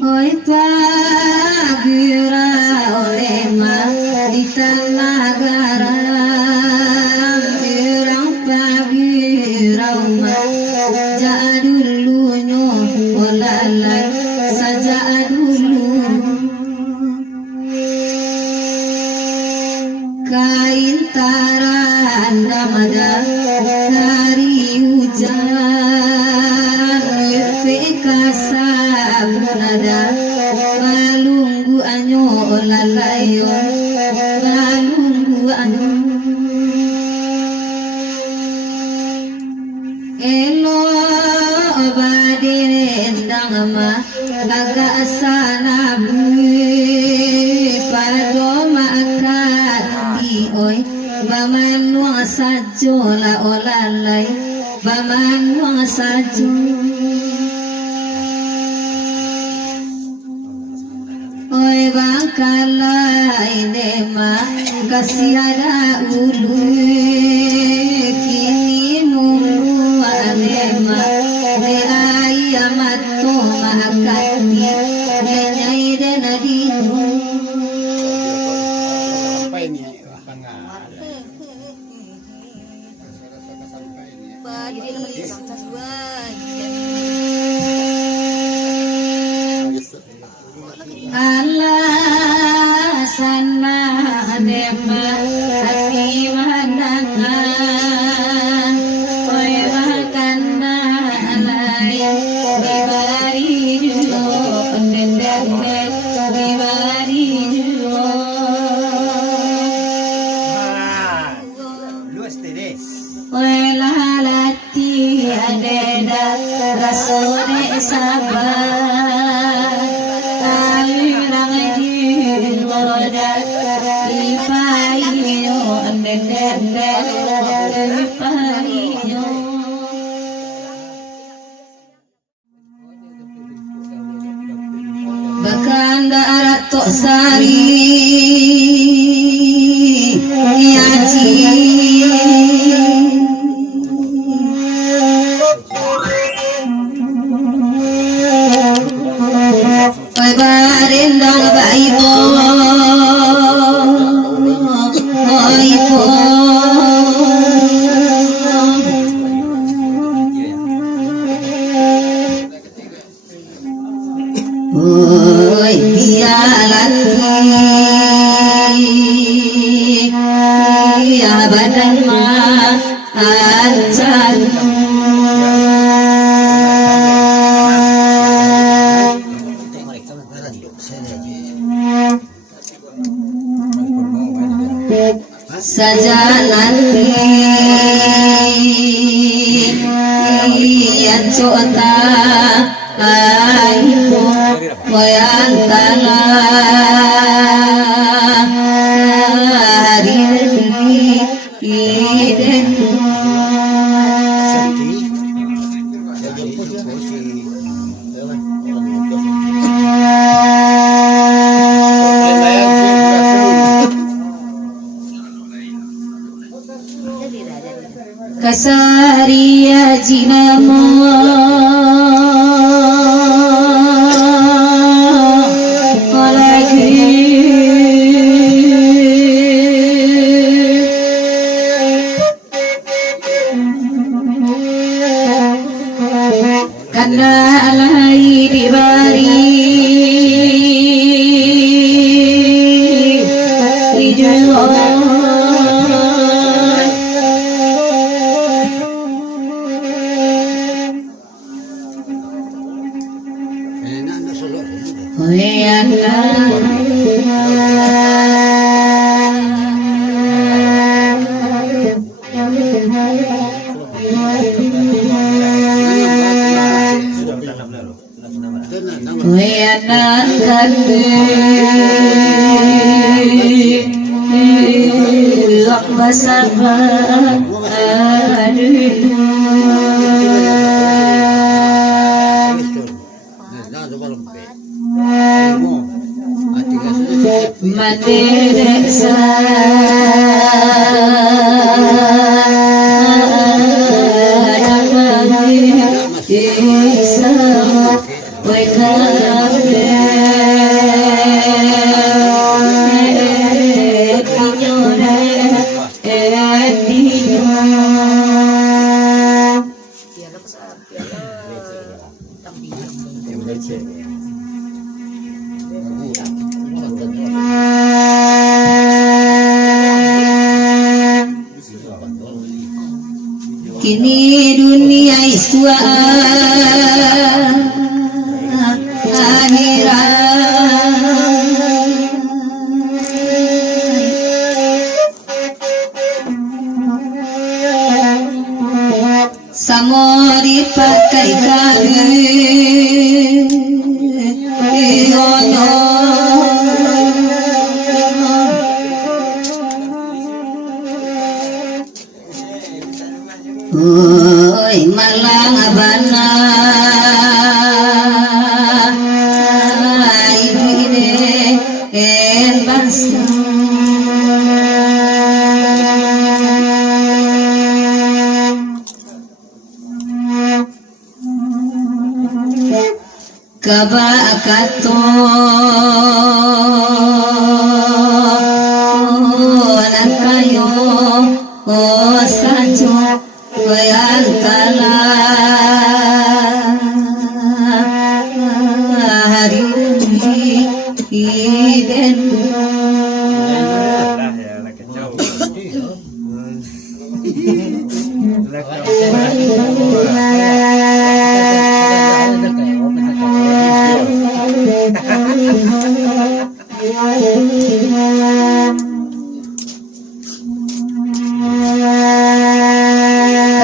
Oi pagira olema di tanah garam irang pagira uma jadulunyo olalai saja dulu kain taran damada hari hujan kasab nada balunggu anyo lalayo balunggu anyo elo badendang ma baga asana bui padoma akati oi baman wang sajo la olalai baman wang sajo oi bangkala inema kasih ada ulu kini nunggu anema de ayamat to mahakati de nyai de nadi Apa ini? Jadi nama dia santas buat. Alasanna dema hati mandangan oi bahkanna alai dibari julo pendendene dibari julo Luas teres. oi lalati adeda rasone sabar alirang jiroda ipayo andendende ipayo bakanda aratok sari yaji oi barendang baibo oi po oi bialati ya badan ma ancan saja nanti yang cota ayo wayantala hari ini kasaria jinamo karena alai dibari Basar Deksa kini dunia iswa akhirat samori pakai kali oi malang abana ibu ini bangsa kabakato kayo sajo Wayantala hari ini dan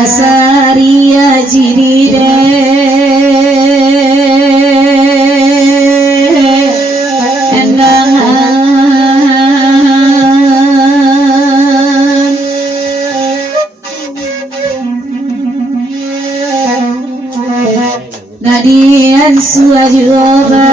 Saria jirire endangan nadian suajoba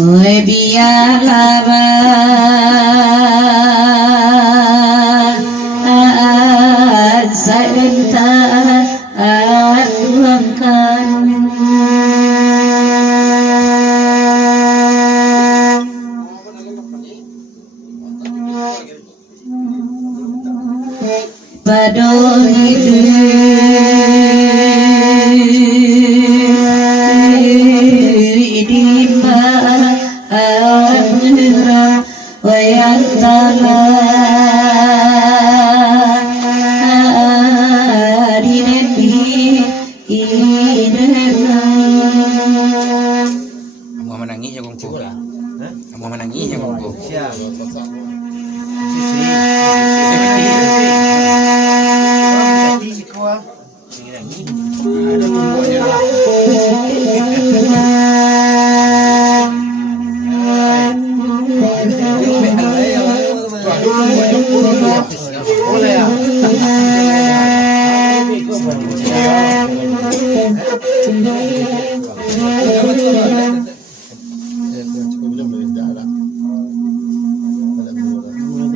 Oi biarlah sebentar tuangkan pada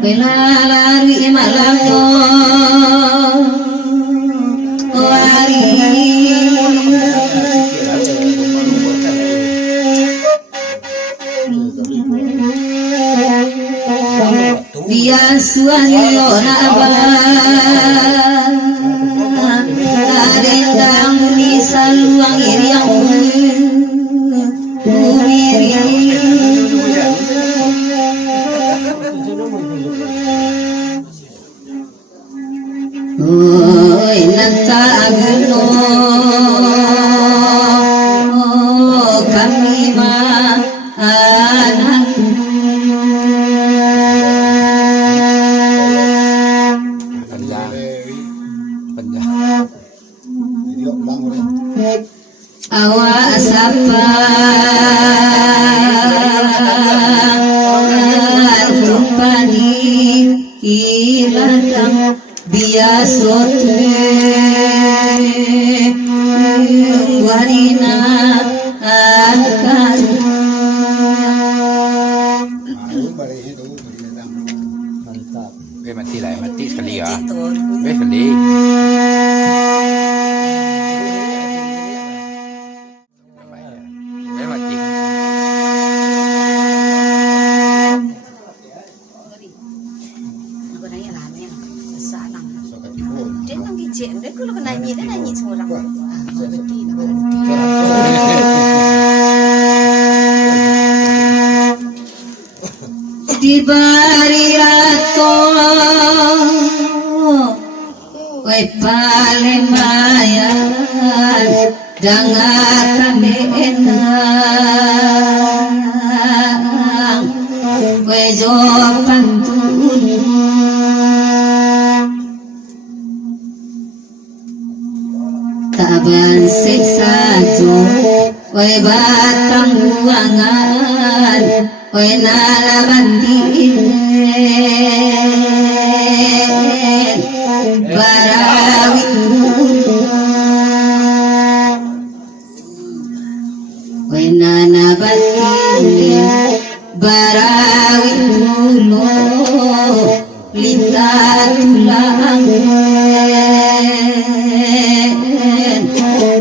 Belalari malamno wari dia suami orang adendang di saluang iriang oi nanta agno kami ma anak awa sapa rupani Dia kalau nyanyi seorang. Diberi rako we paling mayan dangakan enang we jopan taban siksa jo we batang buangan we nalabantin barawit we nanabantin barawit mulo litatulang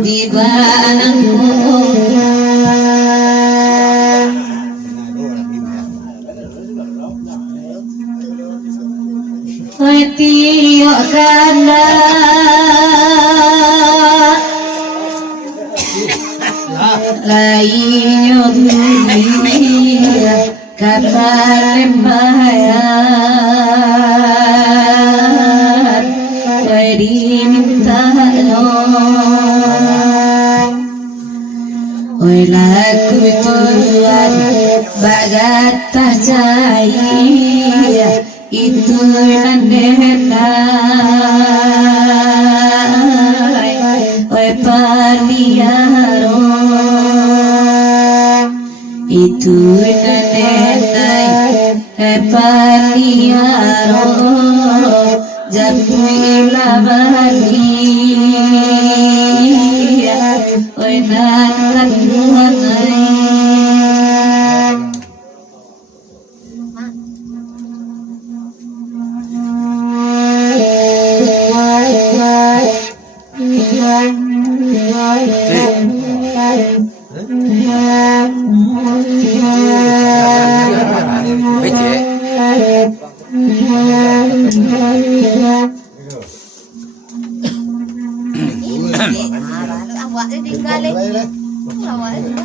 di banang Tiok kana lainyo dunia kata lembayan wedi minta oi laku Tuhan bagat cahaya itu nandenai oi paliaro itu nandenai paliaro jabuila bali oi nakan duanai Awak dia tinggal ni. Awak dia.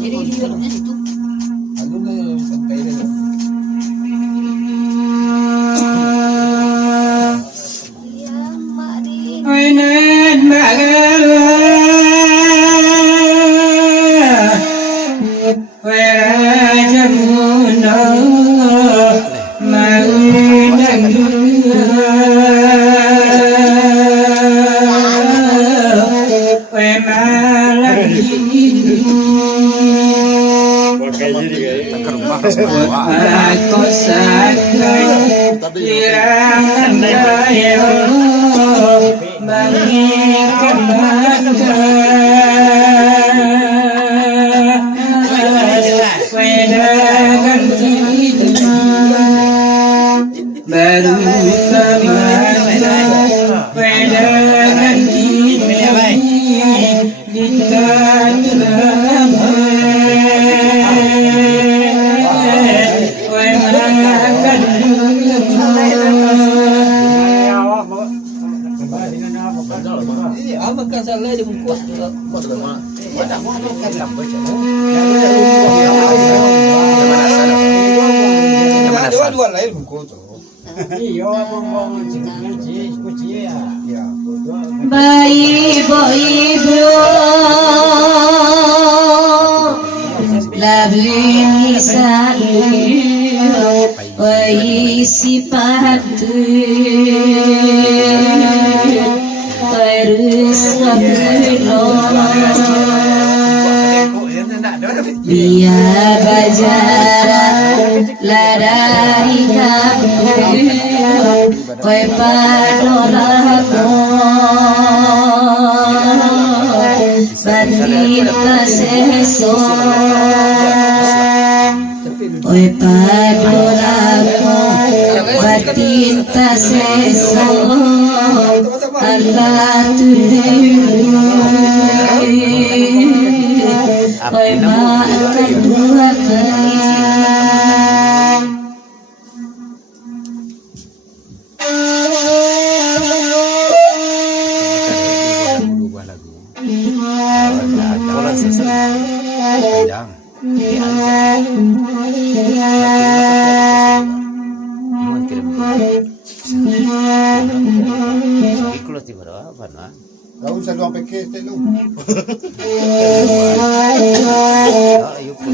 Jadi dia di situ. Ainan magala wajamuna maunang aku sakit tirangan daya mengikat mata wedangan kita baru kemana wedangan kita telah Makan salah dia bungkus. Dua lain bungkus. Bayi boy bro labini salu bayi sipatu dia bajaran ladari kampung koi padolako bandita seso koi padolako bandita seso Allah oi makan dua kali sebuah lagu. Kalau selesai panjang. Kalau tiba apa nah? Kau usah luang pakai lu. Ayo pun.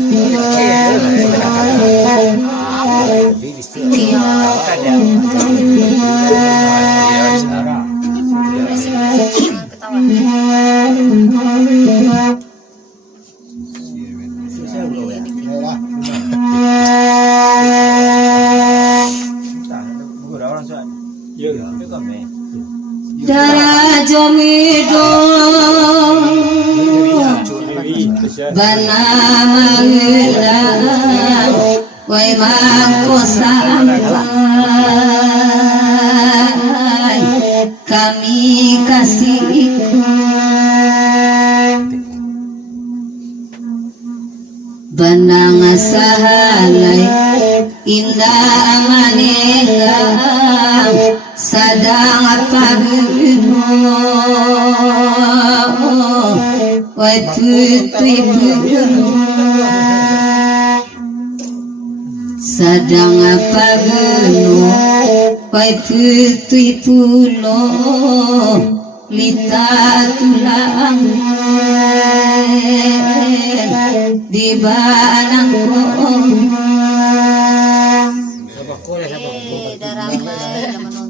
Dara jomido bana mangila wai mangko sampai kami kasihku benang sahalai indah manengah sadang pagino wai putri sadang pagino wai putri pulo lita tulang di banang Darang baik naman.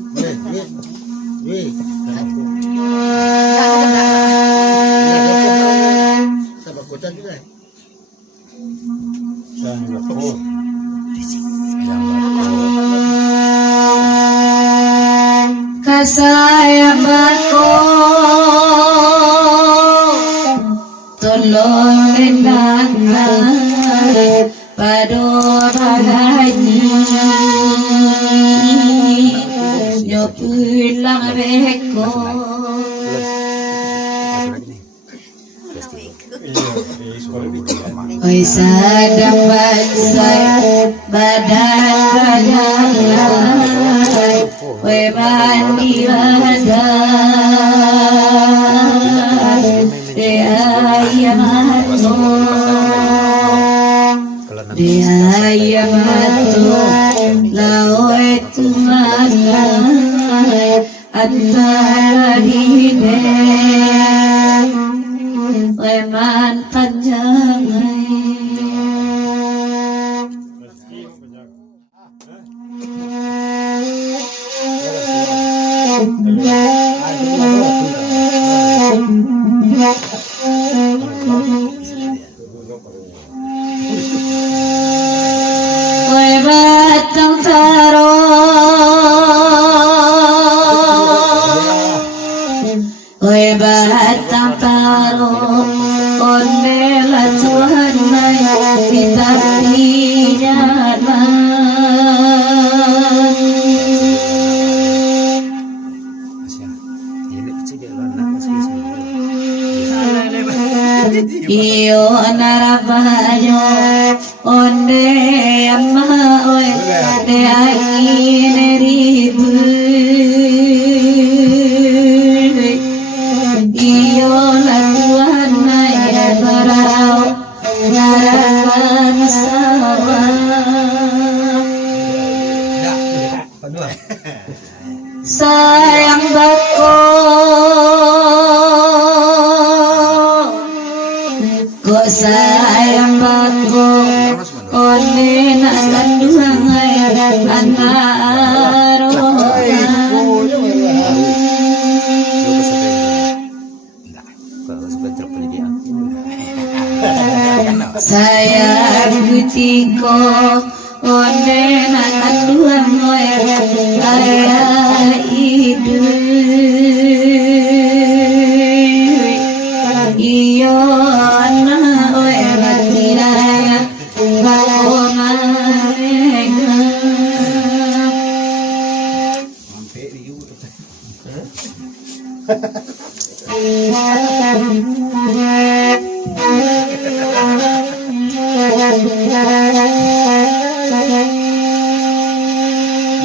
Kasayabatku tolong rendahkan pada bahagia yo pulang beko oi sadang bansai badan badan oi mandi badan ayam ayam lau itu mana antara dine leman panjang batang taro batang taro ondela Tuhan kita tidak iyo narabayo onde amma oe de agine ribu iyo la tuana ya barao naraban sawa sayang bako kok sayang bako onde nanan duhangai anaro saya butiko onde nanan duhangai ayah idu iyo na oe batiraya bako marega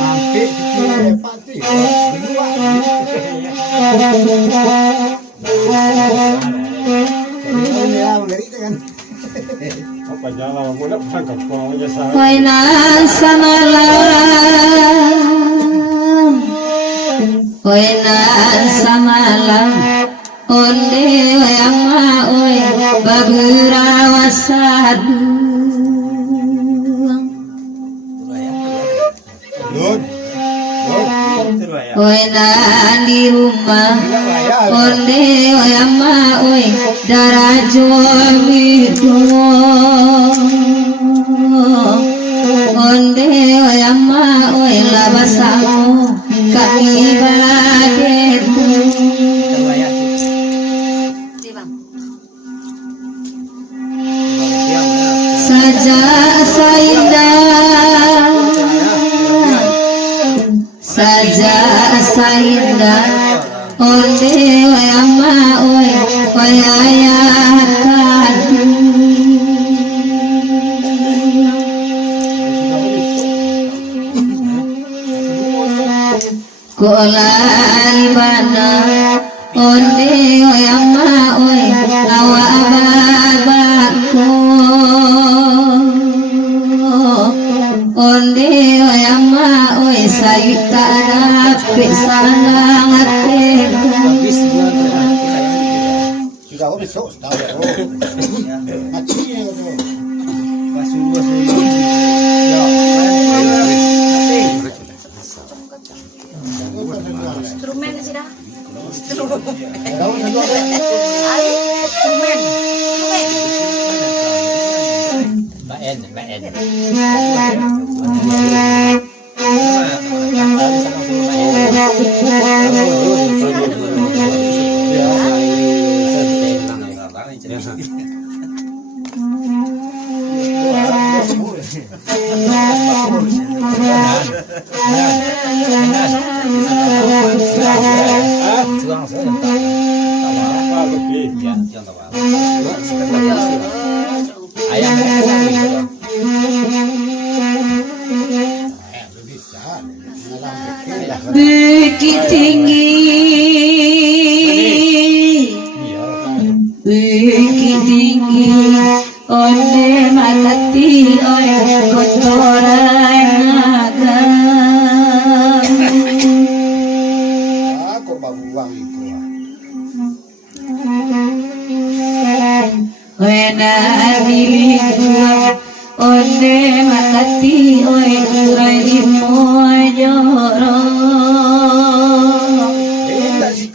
Mampir, Hoy nasa malam, hoy nasa malam, onde hoy ama hoy bagrawasadu. Hoy na di rumah, onde hoy ama hoy darajo mitu. Onde hoy ama hoy labasamu kaibadetu. Saja saindah, saja saindah. Onde hoy ama hoy ayahkan. Kolalibana onde hoy ama hoy awa ababako. Onde hoy ama hoy sayuta dapat sangat tega. Sudah besok tahu. Mati itu. Instrumen sih dah. Maen. Bukit tinggi, bukit tinggi, onde makati onde kotoran naga. Kok buang itu. Wena dilingkuang onde makati onde kurai mojoro.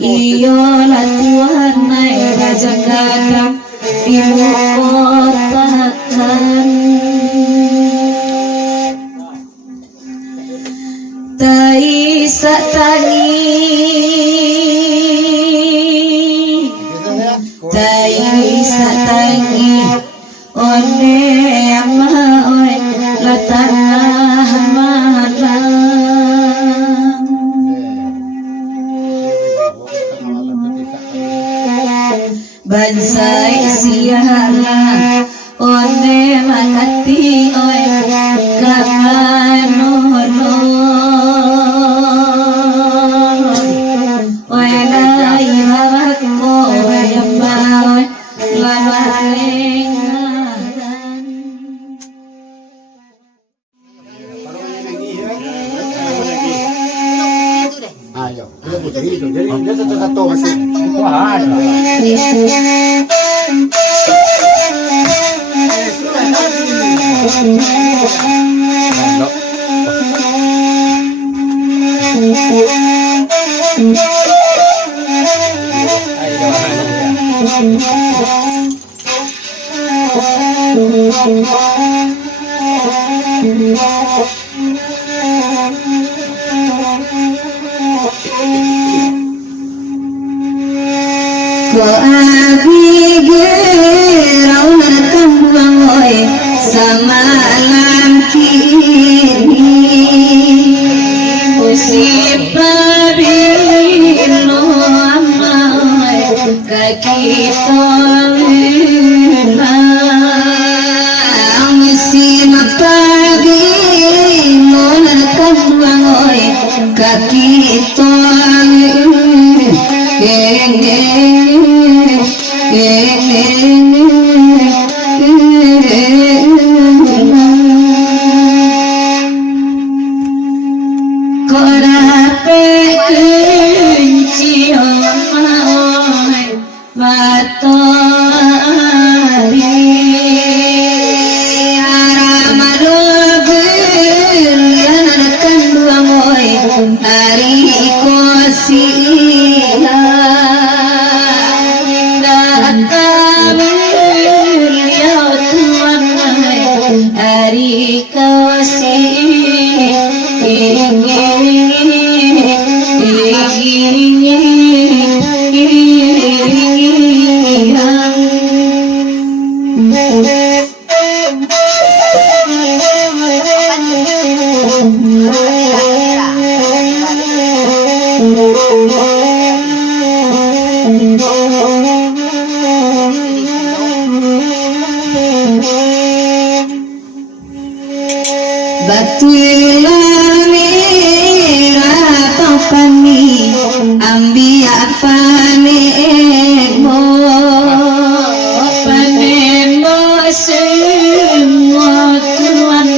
Iyo la Tuhan naik raja kadang ibu kotakan. Tai satani, tai satani, onde ama oi latanah malam. Bansai sialah onde makati oi kakanono. Oi lai hawako oi ambao lamalengan. Ayo, kita putih itu. Jadi dia satu-satu masih. Wah, Ko abi gerau natang buang oi sama alam kini. Usip babilo ama oi kaki tolang si mapagi mo natang buang oi kaki tolang. matahari aramadul berlianakan dua moy hari kosiha datang beliau tuan hari Batulah merah papani ambil panemo semua tuan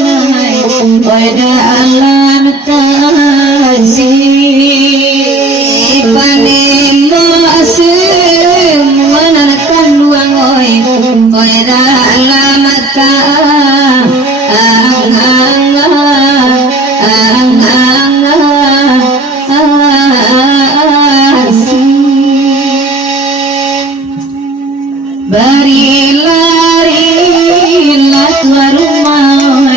pada alam tazi panemo semua nanakan luang oi pada alam Bari-lari-lah keluar rumah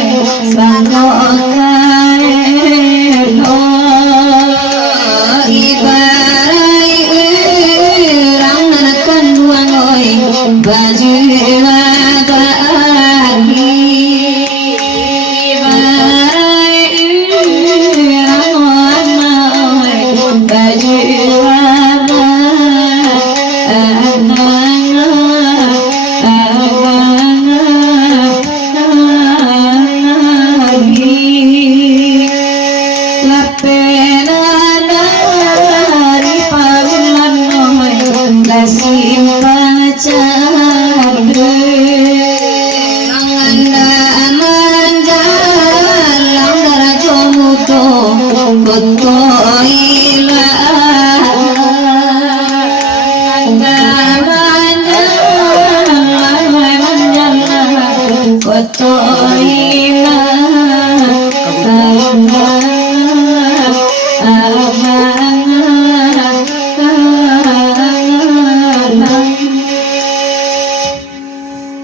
Bangkok kaelo Ibarai orang nanakan buang oi Baju agak-agi Ibarai orang oi Baju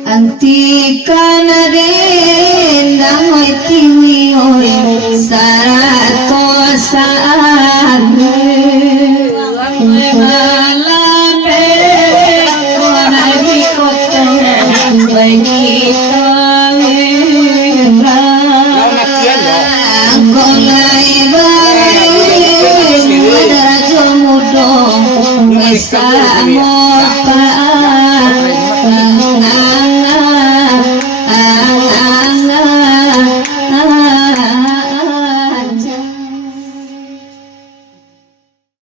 Antikan dendang oi tiwi oi sarato saat malam kona di kota bagi tawira golai barai ada jomudo bisa mopa